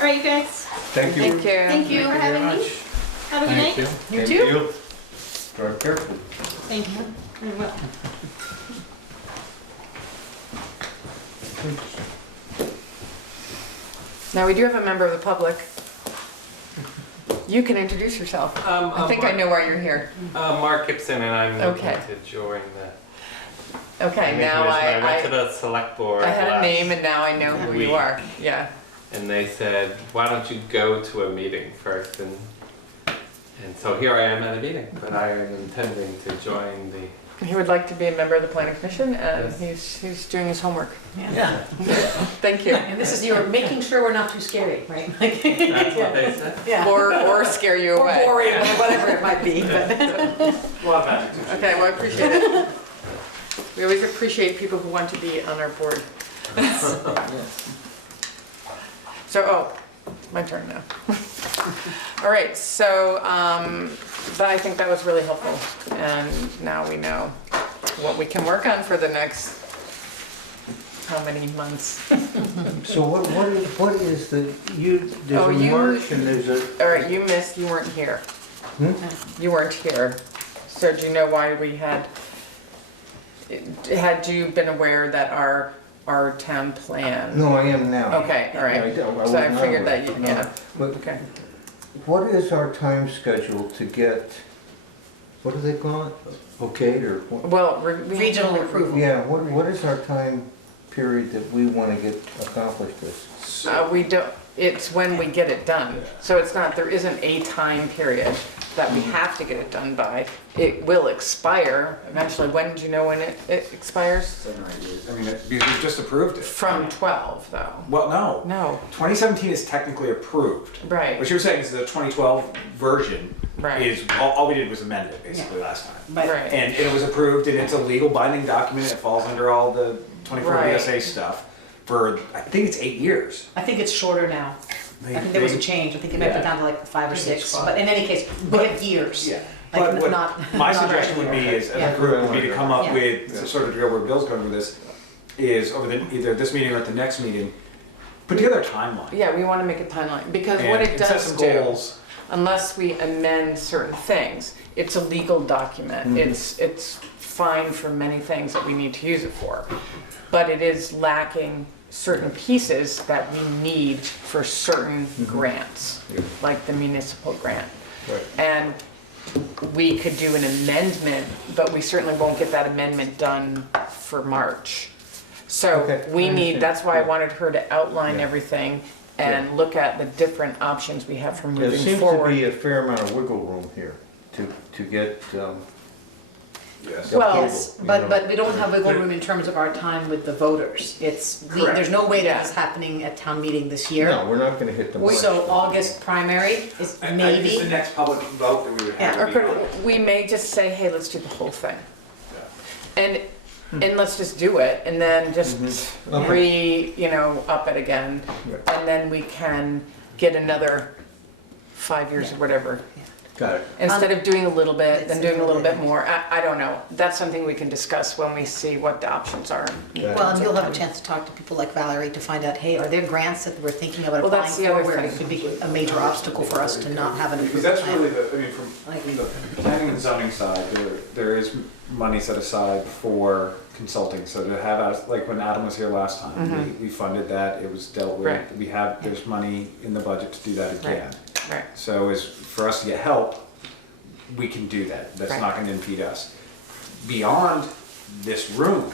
All right, you guys. Thank you. Thank you. Thank you for having me. Have a good night. You Thank too. you. Drive carefully. Thank you. I will. Now, we do have a member of the public. You can introduce yourself. I think I know why you're here. Mark Gibson, and I'm looking Okay. to join the Okay, planning now commission. I went to I the select board had a last name and now I know who you week. are. Yeah. and they said, why don't you go to a meeting first? And so here I am at a meeting, but I am intending to join the, He would like to be a member of the planning commission and Yes. he's doing his homework. Yeah. Thank you. And this is, you're making sure we're not too scary, right? Like- that's what they said. Yeah. Or scare you Or away. boring, or whatever it might be, but. A lot of adjectives. Okay, well, I appreciate it. We always appreciate people who want to be on our board. So, my turn now. All right, so, but I think that was really helpful. And now we know what we can work on for the next, how many months? So what is the, Oh, there's a you- march and there's a, All right, you missed, you weren't here. You weren't here. So do you know why we had you been aware that our town plan? no, I am now. Okay, all right. I don't- So I was figured not that, aware. you- yeah, But okay. what is our time schedule to get, what do they call it? Okayed or what? Well, Regional approval. Yeah, what is our time period that we want to get accomplished this? We don't, it's when we get it done. So it's not, there isn't a time period that we have to get it done by. It will expire eventually. When, do you know when it expires? 7 or 8 years. I mean, because we just approved it. From 12, though. Well, no. No, 2017 is technically approved. right, What you were saying is the 2012 version right, is, all we did was amend it basically last time. right. And it was approved and it's a legal binding document. It falls under all the 24 Right. VSA stuff for, I think it's 8 years. I think it's shorter now. I think there was a change. I think it might be Yeah. down to like 5 or I think it's 6. 5. But in any case, we have years. Yeah. Like, But what not- my not suggestion would be is, Yeah. as a group, would be to come up Yeah. with, to sort of go where Bill's going with this, is over either this meeting or at the next meeting, put together a timeline. Yeah, we want to make a timeline, because what and it set does some do, goals. unless we amend certain things, it's a legal document. It's fine for many things that we need to use it for. But it is lacking certain pieces that we need for certain grants, like the municipal grant. Right. And we could do an amendment, but we certainly won't get that amendment done for March. So Okay, we I need, understand. that's why I wanted her to outline Yeah. everything and look at the different options we have for There moving seems to forward. be a fair amount of wiggle room here to get, Yes. Well, Yes, but we don't have wiggle room in terms of our time with the voters. Correct. There's no way Yeah. that is happening at town meeting this year. no, we're not gonna hit the mark. So August primary is maybe. the next public vote that we would have. Yeah, Or could, we may just say, hey, let's do the whole thing. And, and let's just do it, and then just up it again. Yeah. And then we can get another 5 years or whatever. Got it. Instead of doing a little bit, It's then doing a little bit more. I don't know. That's something we can discuss when we see what the options are. Well, and you'll have a chance to talk to people like Valerie to find out, hey, are there grants that we're thinking about Well, applying that's the for other where it thing. could be a major obstacle for us to not have an Because approved that's really plan? the, I mean, from the planning and zoning side, there is money set aside for consulting. So to have, like when Adam was here last time, we funded that, it was dealt with. Right. There's money in the budget to do that again. Right. So as, for us to get help, we can do that. That's Right. not gonna impede us. Beyond this room,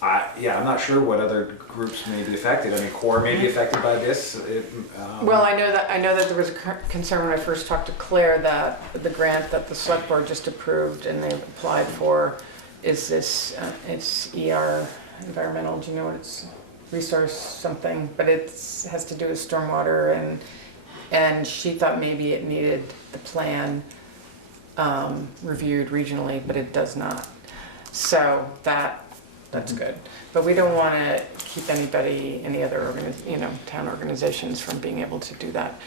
I'm not sure what other groups may be affected. I mean, CORE may be affected by this. Well, I know that there was a concern when I first talked to Claire that the grant that the select board just approved and they applied for is this, it's ER, environmental, do you know what it's, resource something, but has to do with stormwater and she thought maybe it needed the plan reviewed regionally, but it does not. So that's good. But we don't want to keep any other town organizations from being able to do that.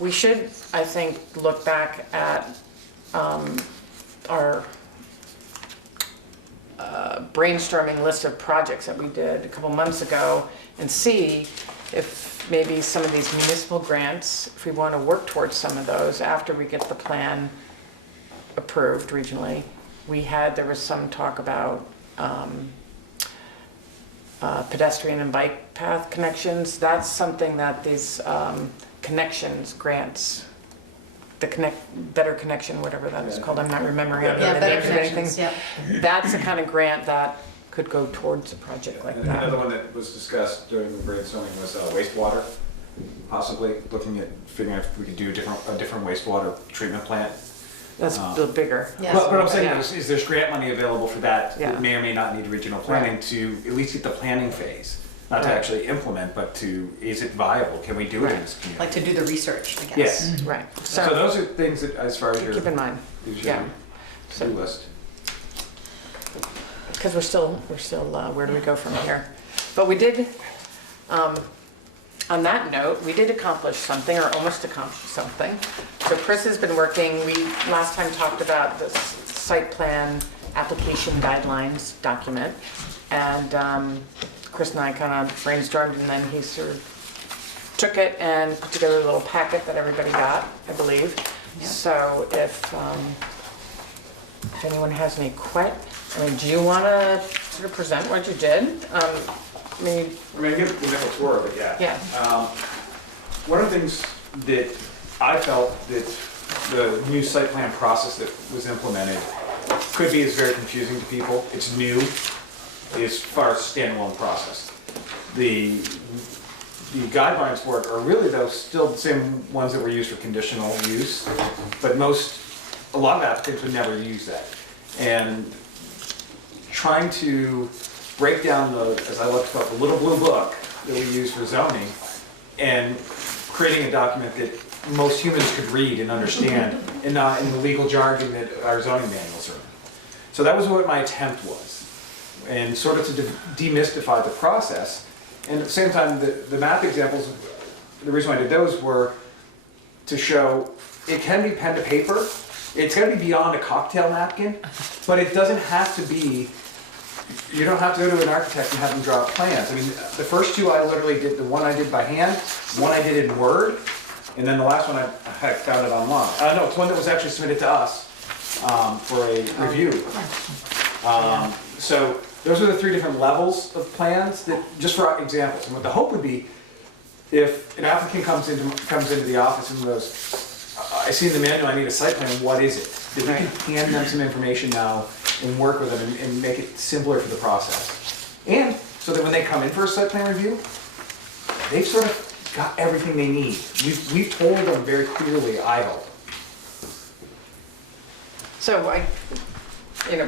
We should, I think, look back at our brainstorming list of projects that we did a couple months ago and see if maybe some of these municipal grants, if we want to work towards some of those after we get the plan approved regionally. There was some talk about pedestrian and bike path connections. That's something that these connections grants, better connection, whatever that is called, I'm not remembering the Yeah, better names of connections, anything. yeah. That's the kind of grant that could go towards a project like And another that. one that was discussed during the brainstorming was wastewater, possibly looking at figuring out if we could do a different wastewater treatment plant. That's a little bigger. Yeah. But I'm saying Yeah. is there's grant money available for that Yeah. that may or may not need regional planning Right. to at least get the planning phase, not to Right. actually implement, but is it viable? Can we do it in this community? Like to do the research, I guess. Yes. Right, So so those are things that, as far as your keep in mind, yeah. to-do list. Because we're still, where do we go from here? But we did, on that note, we did accomplish something, or almost accomplished something. So Chris has been working, we last time talked about this site plan application guidelines document. And Chris and I kind of brainstormed, and then he sort of took it and put together a little packet that everybody got, I believe. So if anyone has any do you want to sort of present what you did? I mean, give the mental tour of it, yeah. Yeah. One of the things that I felt that the new site plan process that was implemented could be is very confusing to people. It's new as far as standalone process. The guidelines for it are really though still the same ones that were used for conditional use, but a lot of applicants would never use that. And trying to break down as I looked up, the little blue book that we use for zoning and creating a document that most humans could read and understand and not in the legal jargon that our zoning manuals are in. So that was what my attempt was. and sort of to demystify the process. And at the same time, the math examples, the reason why I did those were to show it can be pen to paper, it's gotta be beyond a cocktail napkin, but it doesn't have to be, you don't have to go to an architect and have them draw up plans. I mean, the first two I literally did, the one I did by hand, one I did in Word, and then the last one I found it online. No, it's one that was actually submitted to us for a review. So those are the three different levels of plans that, just for examples. And what the hope would be, if an applicant comes into the office and goes, I see in the manual I need a site plan, what is it? That we can hand them some information now and work with them and make it simpler for the process. And so that when they come in for a site plan review, they've sort of got everything they need. We've told them very clearly, I hope. So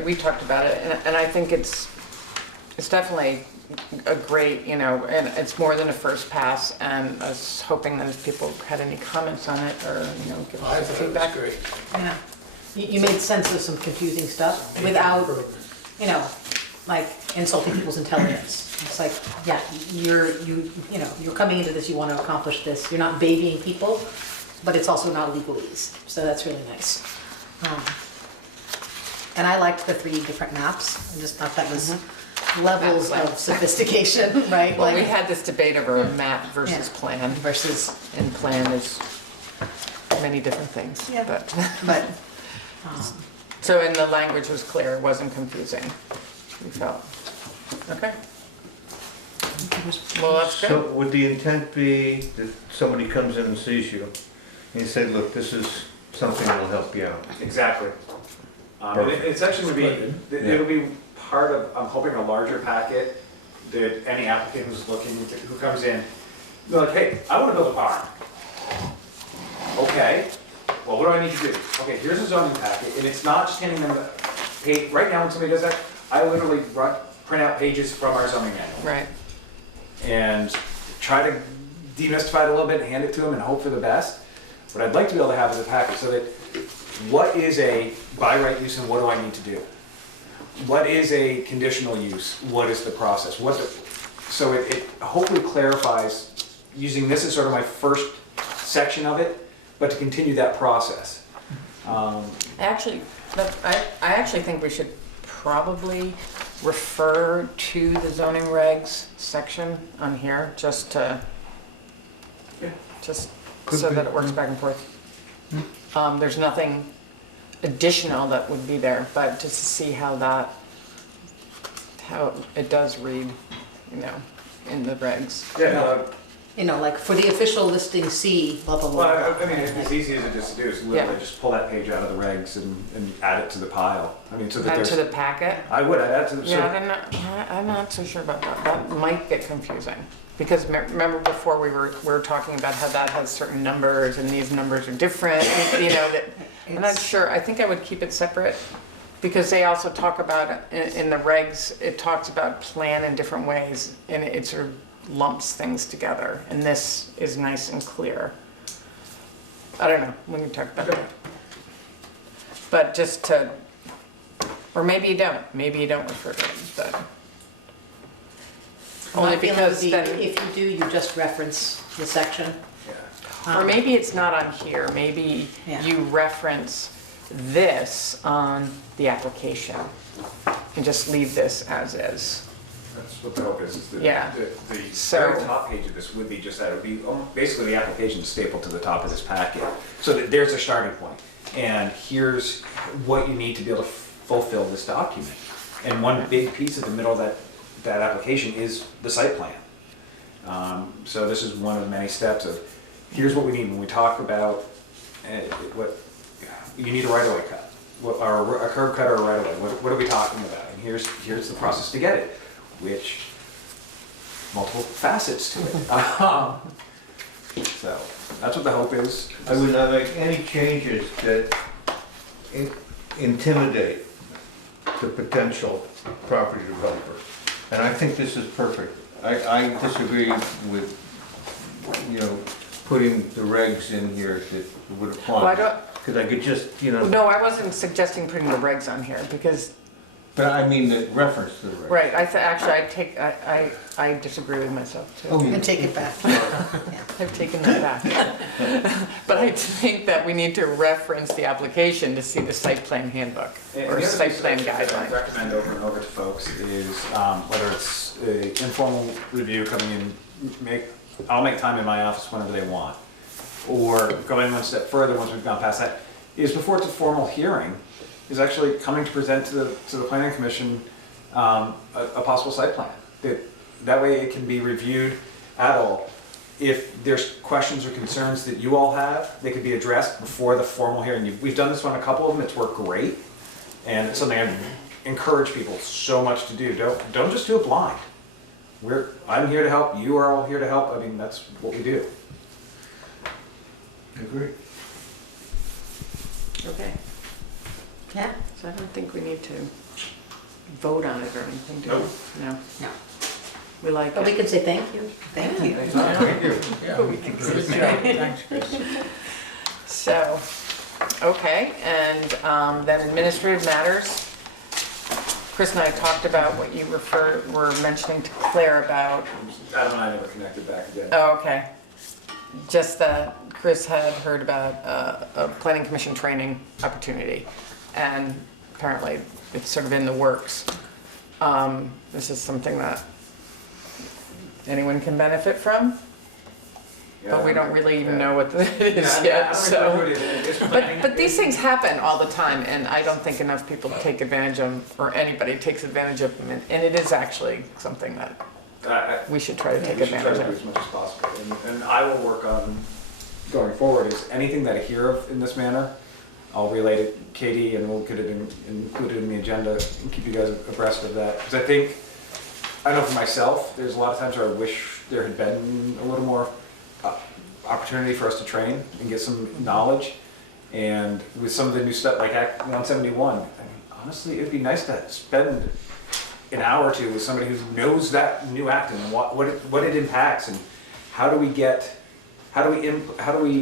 we talked about it, and I think it's definitely a great, and it's more than a first pass, and I was hoping that if people had any comments on it, or, give I us some thought it was feedback. great. Yeah. You made sense of some confusing stuff without, like insulting people's intelligence. It's like, yeah, you're coming into this, you want to accomplish this. You're not babying people, but it's also not legalese. So that's really nice. And I liked the 3 different maps. I just thought that was levels of sophistication, right? Well, we Like had this debate over map versus plan, versus, and plan is many different things. Yeah. But, um, so, and the language was clear, it wasn't confusing, we felt. Okay. Well, that's good. So would the intent be that somebody comes in and sees you, and you say, look, this is something that'll help you out? Exactly. And it's actually gonna be, it'll be part of, I'm hoping, a larger packet that any applicant who comes in, they're like, hey, I wanna build a barn. Okay, well, what do I need to do? Okay, here's a zoning packet, and it's not just handing them the page. Right now, when somebody does that, I literally print out pages from our zoning manual Right. and try to demystify it a little bit, hand it to them, and hope for the best. What I'd like to be able to have is a packet so that what is a by right use and what do I need to do? What is a conditional use? What is the process? So it hopefully clarifies, using this as sort of my first section of it, but to continue that process. I actually think we should probably refer to the zoning regs section on here, just so that it works back and forth. There's nothing additional that would be there, but just to see how it does read, in the regs. Yeah, like for the official listing C, blah, blah, blah. well, I mean, as easy as it is to do is literally just pull that page out of the regs and add it to the pile. I mean, so that Add there's. to the packet? I would, I'd add to the. I'm not so sure about that. That might get confusing. Because remember before we were talking about how that has certain numbers and these numbers are different, that, I'm not sure, I think I would keep it separate. Because they also talk about, in the regs, it talks about plan in different ways, and it sort of lumps things together, and this is nice and clear. I don't know, we can talk about that. But just to, or maybe you don't refer to it, but. Only My feeling because would be, then, if you do, you just reference the section. or maybe it's not on here, maybe Yeah. you reference this on the application, and just leave this as is. That's what the hope is the Yeah. the So- very top page of this would be just that, it would be basically the application stapled to the top of this packet. So that there's a starting point, and here's what you need to be able to fulfill this document. And one big piece of the middle of that application is the site plan. So this is one of many steps of, here's what we need when we talk about what, you need a right-of-way cut, or a curb cut or a right-of-way, what are we talking about? And here's the process to get it, which, multiple facets to it. So, that's what the hope is. I would not make any changes that intimidate the potential property developer. And I think this is perfect. I disagree with, putting the regs in here that would apply. Well, I don't, Because I could just, no, I wasn't suggesting putting the regs on here, because But I mean the reference to the regs. Right, actually, I disagree with myself too. Oh, You you can take it back. I've taken that back. But I think that we need to reference the application to see the site plan handbook And or the other site piece plan that I guideline. recommend over and over to folks is, whether it's a informal review coming in, I'll make time in my office whenever they want. Or going one step further, once we've gone past that, is before it's a formal hearing, is actually coming to present to the planning commission, a possible site plan. That way it can be reviewed at all. If there's questions or concerns that you all have, they could be addressed before the formal hearing. We've done this on a couple of them, it's worked great. And it's something I encourage people so much to do. Don't just do it blind. I'm here to help, you are all here to help. I mean, that's what we do. Agree. Okay, Yeah? so I don't think we need to vote on it or anything, do we? Nope. No, No. we like But we it. can say thank you. Thank you. Thank you. Yeah, we can do it. Thanks, Chris. So, okay, and then administrative matters. Chris and I talked about what you were mentioning to Claire about. Adam and I never connected back again. Oh, okay. Just that Chris had heard about a planning commission training opportunity, and apparently it's sort of in the works. This is something that anyone can benefit from, but we don't really even know what it is yet, so. But these things happen all the time, and I don't think enough people take advantage of, or anybody takes advantage of them, and it is actually something that we should try to take We should try advantage to do of. as much as possible. And I will work on, going forward, is anything that I hear of in this manner, I'll relay to Katie and we'll get it included in the agenda and keep you guys abreast of that. Because I know for myself, there's a lot of times where I wish there had been a little more opportunity for us to train and get some knowledge. And with some of the new stuff like Act 171, I mean, honestly, it'd be nice to spend an hour or two with somebody who knows that new act and what it impacts, and how do we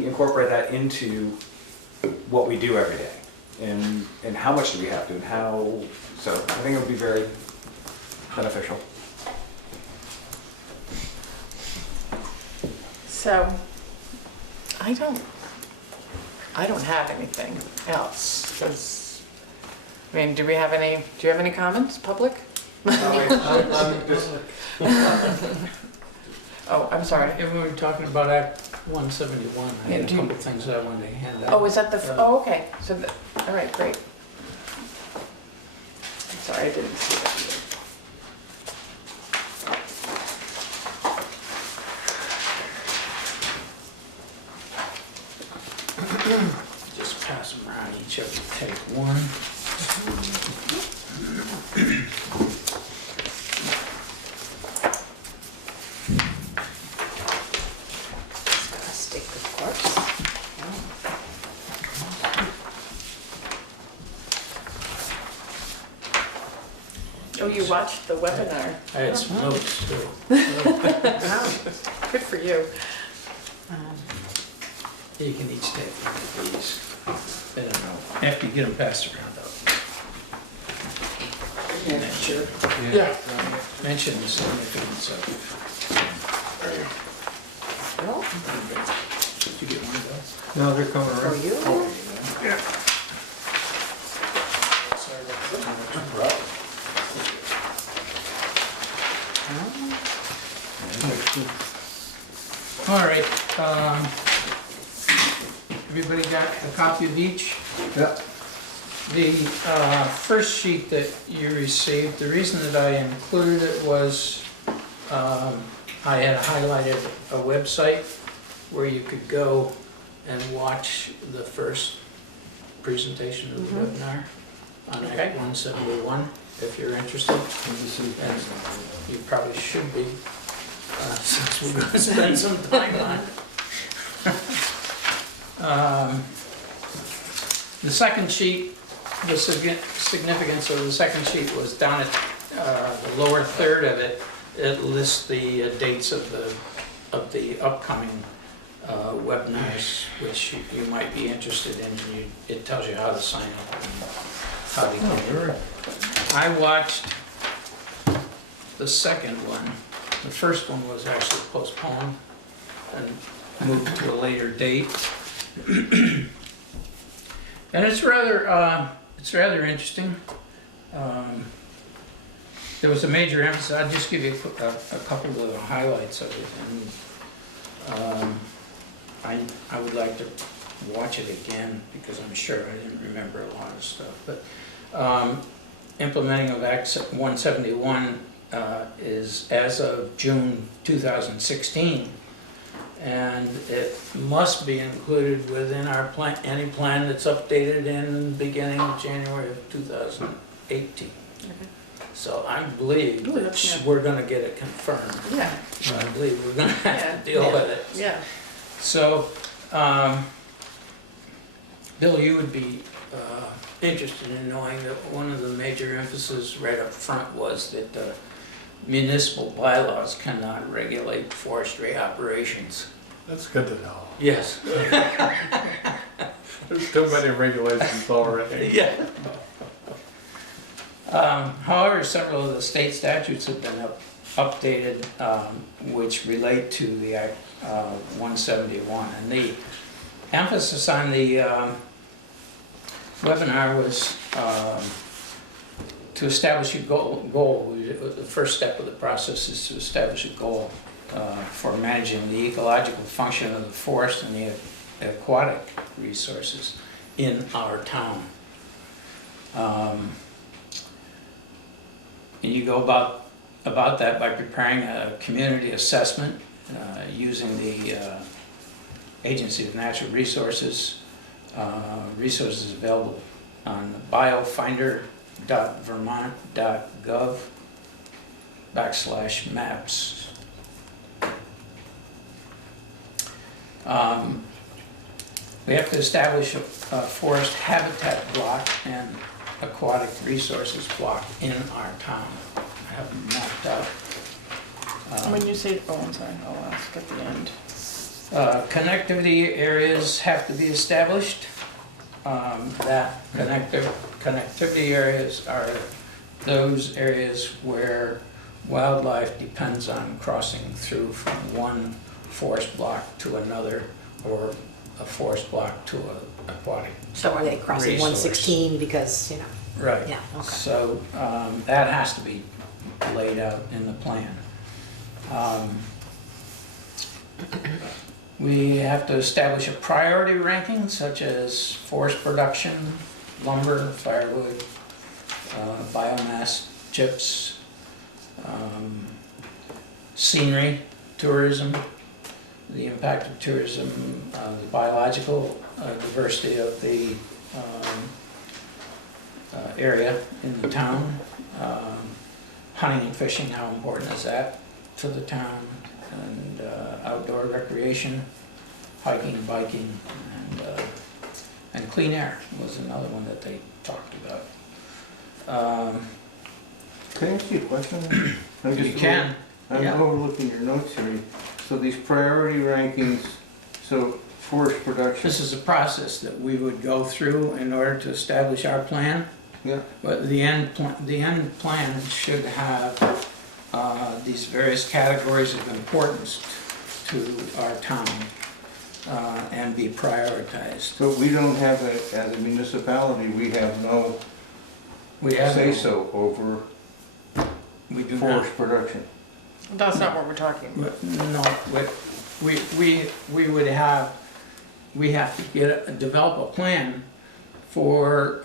incorporate that into what we do every day, and how much do we have to, and how. So I think it would be very beneficial. So, I don't have anything else, 'cause, I mean, do you have any comments, public? Oh, I'm sorry. If we were talking about Act 171, I had a Yeah, couple things I wanted to hand out. Oh, is that oh, okay, so, all right, great. I'm sorry, I didn't see that. Just pass them around, each of you take one. Stick with course. Oh, you watched the webinar. I had some notes too. Good for you. You can each take one of these. I don't know, after you get them passed around though. Yeah, sure. Yeah. Mention the significance of. Well, Did you get one of those? No, they're coming for around. you. Yeah. All right, everybody got a copy of each? Yeah. The first sheet that you received, the reason that I included it was I had highlighted a website where you could go and watch the first presentation of the webinar on Act 171, if you're interested. And you probably should be, since we're going to spend some time on it. The second sheet, the significance of the second sheet was down at the lower third of it. It lists the dates of the upcoming webinars, which you might be interested in. It tells you how to sign up and Howdy. I watched the second one. The first one was actually postponed and moved to a later date. And it's rather interesting. There was a major emphasis. I'll just give you a couple of the highlights of it. And I would like to watch it again because I'm sure I didn't remember a lot of stuff. But implementing of Act 171 is as of June 2016. And it must be included within our plan, any plan that's updated in the beginning of January of 2018. So I believe that we're gonna get it confirmed. Yeah, I believe we're gonna have to deal with it. yeah. So, Bill, you would be interested in knowing that one of the major emphases right up front was that municipal bylaws cannot regulate forestry operations. That's good to know. Yes. There's too many regulations already. Yeah. However, several of the state statutes have been updated, which relate to the Act 171. And the emphasis on the webinar was to establish a goal. The first step of the process is to establish a goal for managing the ecological function of the forest and the aquatic resources in our town. And you go about that by preparing a community assessment using the Agency of Natural Resources, resources available on biofinder.vermont.gov/maps. We have to establish a forest habitat block and aquatic resources block in our town. I have them mapped out. When you say, oh, I'm sorry, I'll ask at the end. Connectivity areas have to be established. Connectivity areas are those areas where wildlife depends on crossing through from one forest block to another, or a forest block to an aquatic. So are they crossing Resource. 116 because, you know, Right. yeah, okay. So that has to be laid out in the plan. We have to establish a priority ranking such as forest production, lumber, firewood, biomass chips, scenery, tourism, the impact of tourism, the biological diversity of the area in the town, hunting and fishing, how important is that to the town, and outdoor recreation, hiking, biking, and clean air was another one that they talked about. Can I ask you a question? You can. I'm Yeah. overlooking your notes here. So these priority rankings, so forest production. This is a process that we would go through in order to establish our plan. Yeah. But the end plan should have these various categories of importance to our town and be prioritized. So we don't have, as a municipality, we have no We have say-so over We do not. forest production. That's not what we're talking about. No, we have to develop a plan for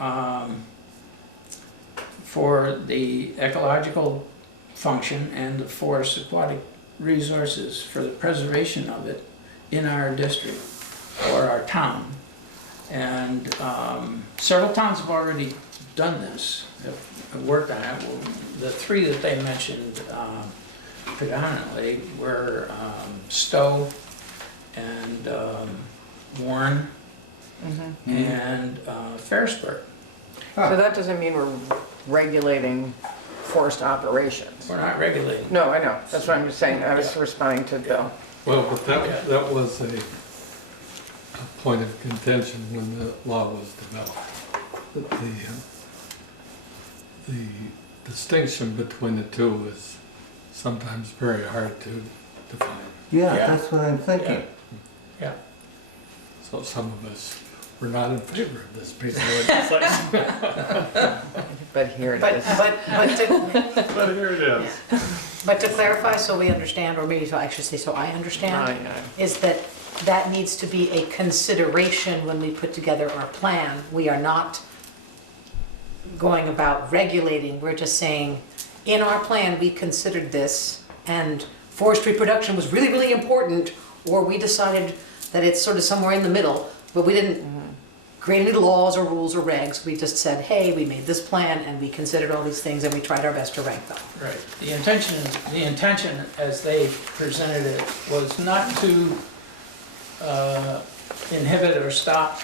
the ecological function and the forest aquatic resources for the preservation of it in our district or our town. And several towns have already done this, have worked on it. The three that they mentioned predominantly were Stowe and Warren and Ferrisburg. So that doesn't mean we're regulating forest operations. We're not regulating. No, I know, that's what I'm just saying, I was responding to Bill. Well, but that was a point of contention when the law was developed. That the distinction between the two is sometimes very hard to define. Yeah, Yeah. that's what I'm thinking. Yeah. So some of us were not in favor of this piece of legislation. But here it But, is. But here it is. but to clarify, so we understand, or maybe so I should say, so I Oh, understand, yeah. is that that needs to be a consideration when we put together our plan. We are not going about regulating, we're just saying, in our plan, we considered this, and forestry production was really, really important, or we decided that it's sort of somewhere in the middle, but we didn't create any laws or rules or regs. We just said, hey, we made this plan, and we considered all these things, and we tried our best to rank them. Right. The intention as they presented it was not to inhibit or stop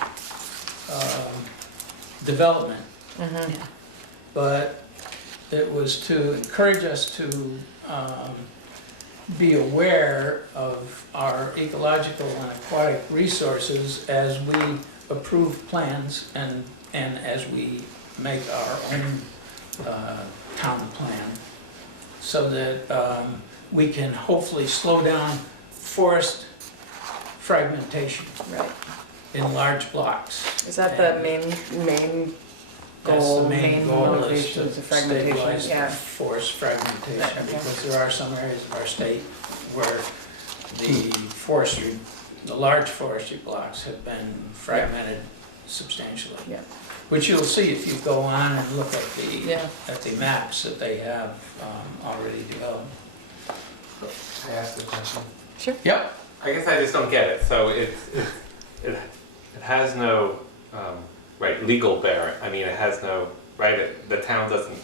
development, Mhm. Yeah. but it was to encourage us to be aware of our ecological and aquatic resources as we approve plans and as we make our own town plan, so that we can hopefully slow down forest fragmentation Right. in large blocks. Is that the main That's goal, the main goal, is motivation, to is the fragmentation? stabilize Yeah. forest fragmentation, Right, okay. because there are some areas of our state where the forestry, the large forestry blocks have been fragmented substantially. Yeah. Which you'll see if you go on and look Yeah. at the maps that they have already developed. Can I ask a question? Yep. I guess I just don't get it. So it has no right legal bearing. I mean, it has no right. The town doesn't.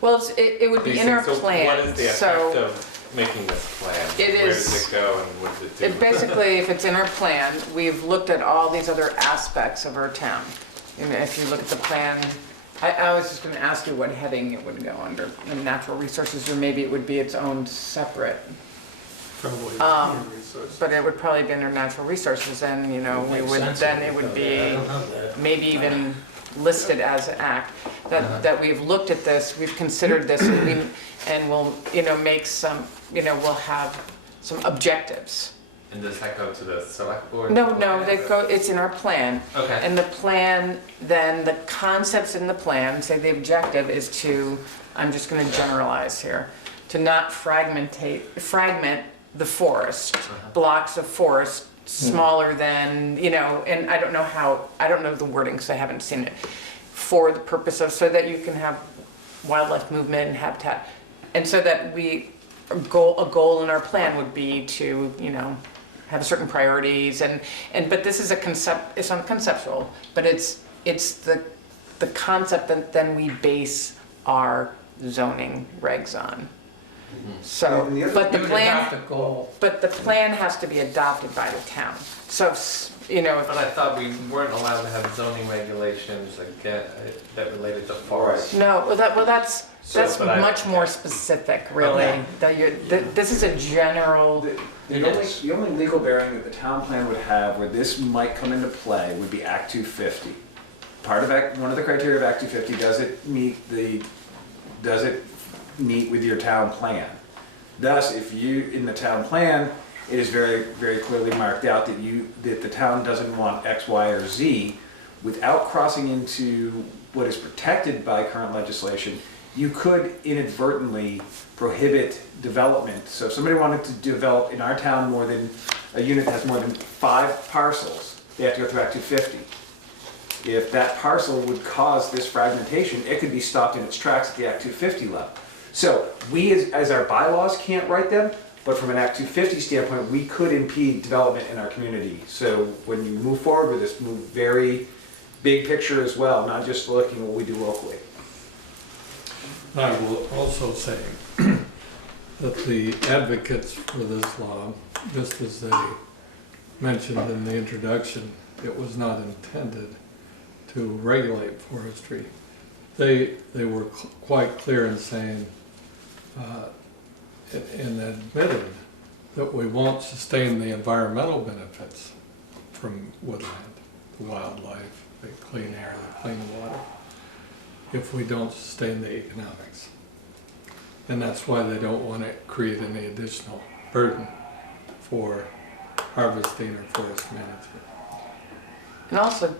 Well, it would be in our So plan, what is the effect so of making this plan? It Where is- does it go and what does it do? it basically, if it's in our plan, we've looked at all these other aspects of our town. And if you look at the plan, I was just gonna ask you what heading it would go under, the natural resources, or maybe it would be its own separate. Probably Um, resources. But it would probably be under natural resources, and, you know, we Makes would, sense then if it would I be don't know that. maybe even listed as an act. That we've looked at this, we've considered this, and we'll, you know, make some, you know, we'll have some objectives. And does that go to the select board? No, they go, it's in our plan. Okay. And the plan, then the concepts in the plan, say the objective is to, I'm just gonna generalize here, to not fragment the forest, blocks of forest smaller than, you know, and I don't know the wording because I haven't seen it, for the purpose of, so that you can have wildlife movement and habitat. And so that a goal in our plan would be to, you know, have certain priorities but this is it's not conceptual, but it's the concept that then we base our zoning regs on. So, And the other- but the You would plan, adopt a goal. but the plan has to be adopted by the town. So, you know, But I thought we weren't allowed to have zoning regulations that related to forests. no, that's but I- much more specific, really. Okay. This is a general, The only legal bearing that the town plan would have where this might come into play would be Act 250. One of the criteria of Act 250, does it meet with your town plan? Thus, if you, in the town plan, it is very, very clearly marked out that the town doesn't want X, Y, or Z, without crossing into what is protected by current legislation, you could inadvertently prohibit development. So if somebody wanted to develop in our town a unit that has more than 5 parcels, they have to go through Act 250. If that parcel would cause this fragmentation, it could be stopped in its tracks at the Act 250 level. So we, as our bylaws, can't write them, but from an Act 250 standpoint, we could impede development in our community. So when you move forward with this, move very big picture as well, not just looking at what we do locally. I will also say that the advocates for this law, just as they mentioned in the introduction, it was not intended to regulate forestry. They were quite clear in saying, and admitted that we won't sustain the environmental benefits from woodland, the wildlife, the clean air, the clean water, if we don't sustain the economics. And that's why they don't want to create any additional burden for harvesting or forest management. And also,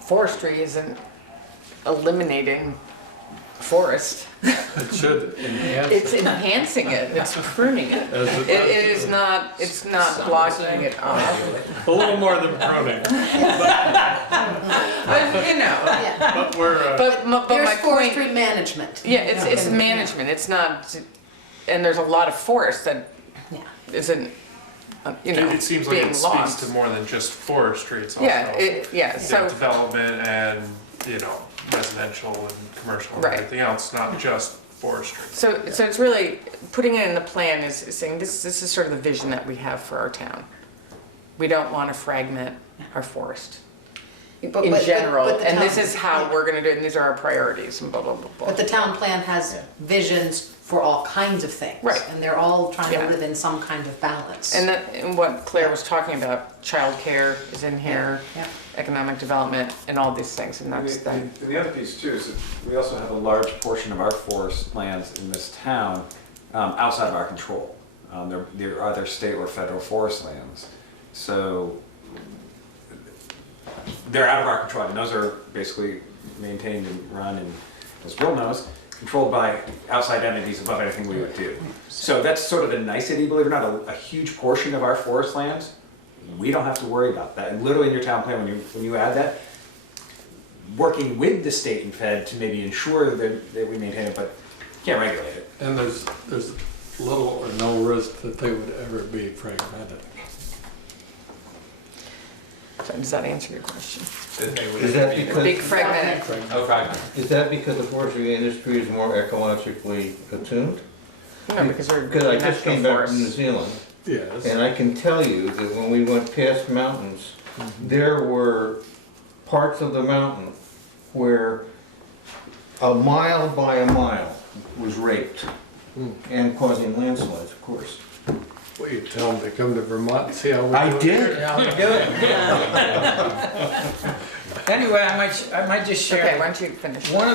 forestry isn't eliminating forest. It should enhance It's it. enhancing it, it's pruning it. As it- It is not, it's not blocking it off. A little more than pruning, But, you know, Yeah. but we're, but my There's point, forestry management. yeah, it's And- management, it's not, and there's a lot of forest that Yeah. isn't, you know, It seems like being it speaks lost. to more than just forestry, it's also Yeah, yeah, so, development and, you know, residential and commercial and Right. everything else, not just forestry. so it's really, putting it in the plan is saying, this is sort of the vision that we have for our town. We don't want to fragment our forest But- in but- general, but the and this town- is how we're gonna do it, and these are our priorities, and blah, blah, blah, blah. But the town plan has visions for all kinds of things. Right. And they're all trying to Yeah. live in some kind of balance. And that, and what Claire was talking about, childcare is in here, Yeah. economic development, and all these things, and that's that. And the other piece too is that we also have a large portion of our forest lands in this town outside of our control. There are either state or federal forest lands. So they're out of our control, and those are basically maintained and run, and as Bill knows, controlled by outside entities above anything we would do. So that's sort of the nicety, believe it or not, a huge portion of our forest lands, we don't have to worry about that. And literally in your town plan, when you add that, working with the state and fed to maybe ensure that we maintain it, but can't regulate it. and there's little or no risk that they would ever be fragmented. So does that answer your question? Is that Big because, fragmented, Oh, fragment. is that because the forestry industry is more ecologically attuned? no, because we're Because I just came national back from New forests. Zealand, Yes. and I can tell you that when we went past mountains, there were parts of the mountain where a mile by a mile was raped, and causing landslides, of course. Well, you tell them to come to Vermont and see how we I do it. did. Yeah, I'll do it. Anyway, I might just Okay, share, why don't you finish? one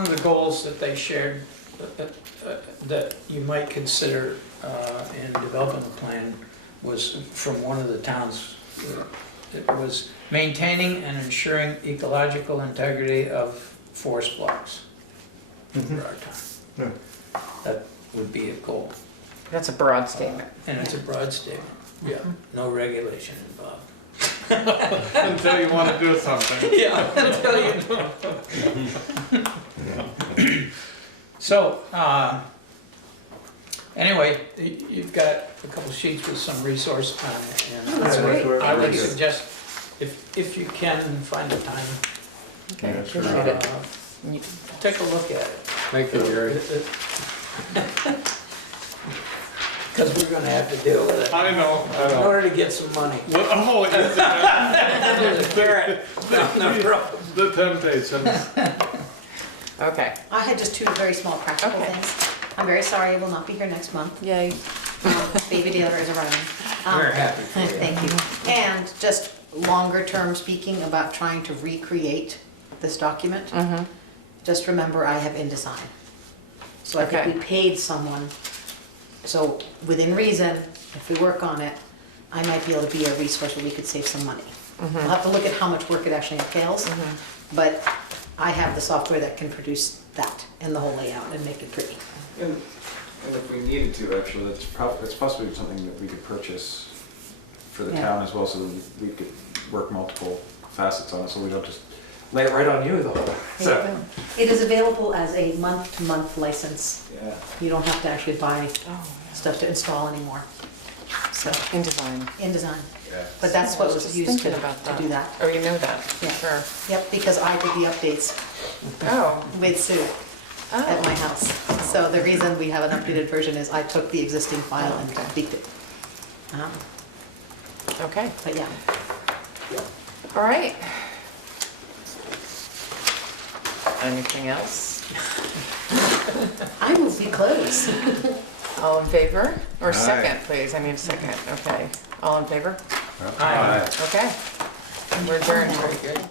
of the goals that they shared, that you might consider in developing a plan was from one of the towns. It was maintaining and ensuring ecological integrity of forest blocks for our town. That would be a goal, That's a broad statement. and it's a broad statement, yeah, no regulation involved. Until you want to do something. Yeah, I'll tell you. So, anyway, you've got a couple sheets with some resource on it, and that's great. I would suggest, if you can find the time, Okay, Yeah, appreciate it. take a look at it. Thank you, Gary. Because we're gonna have to deal with it I know, I in know. order to get some money. Well, oh, yes, There's a carrot down the road. the temptations. Okay, I had just two very small practical Okay. things. I'm very sorry I will not be here next month. yay. Baby dealer is arriving. We're happy for you. Thank you. And just longer term speaking about trying to recreate this document, Mm-hmm. just remember I have InDesign. So I think Okay. we paid someone, so within reason, if we work on it, I might be able to be a resource where we could save some money. Mm-hmm. We'll have to look at how much work it actually entails, but I have the software that can produce that and the whole layout and make it pretty. And if we needed to, actually, that's possibly something that we could purchase for the Yeah. town as well, so that we could work multiple facets on it, so we don't just lay it right on you the whole time. So, It is available as a month-to-month license. yeah. You don't have to actually buy Oh, stuff to install anymore. So, InDesign. InDesign. Yeah. But that's what I was was just used to thinking about that. do that. Oh, you know that? Yeah. Sure. Yep, because I did the updates Oh, with Sue at my house. So the reason we have an updated version is I took the existing file and tweaked it. okay, But yeah, all right. Anything else? I move we close. All in favor? Or Aye. second, please, I need a second, okay. All in favor? Aye. Okay. We're adjourned. Very good.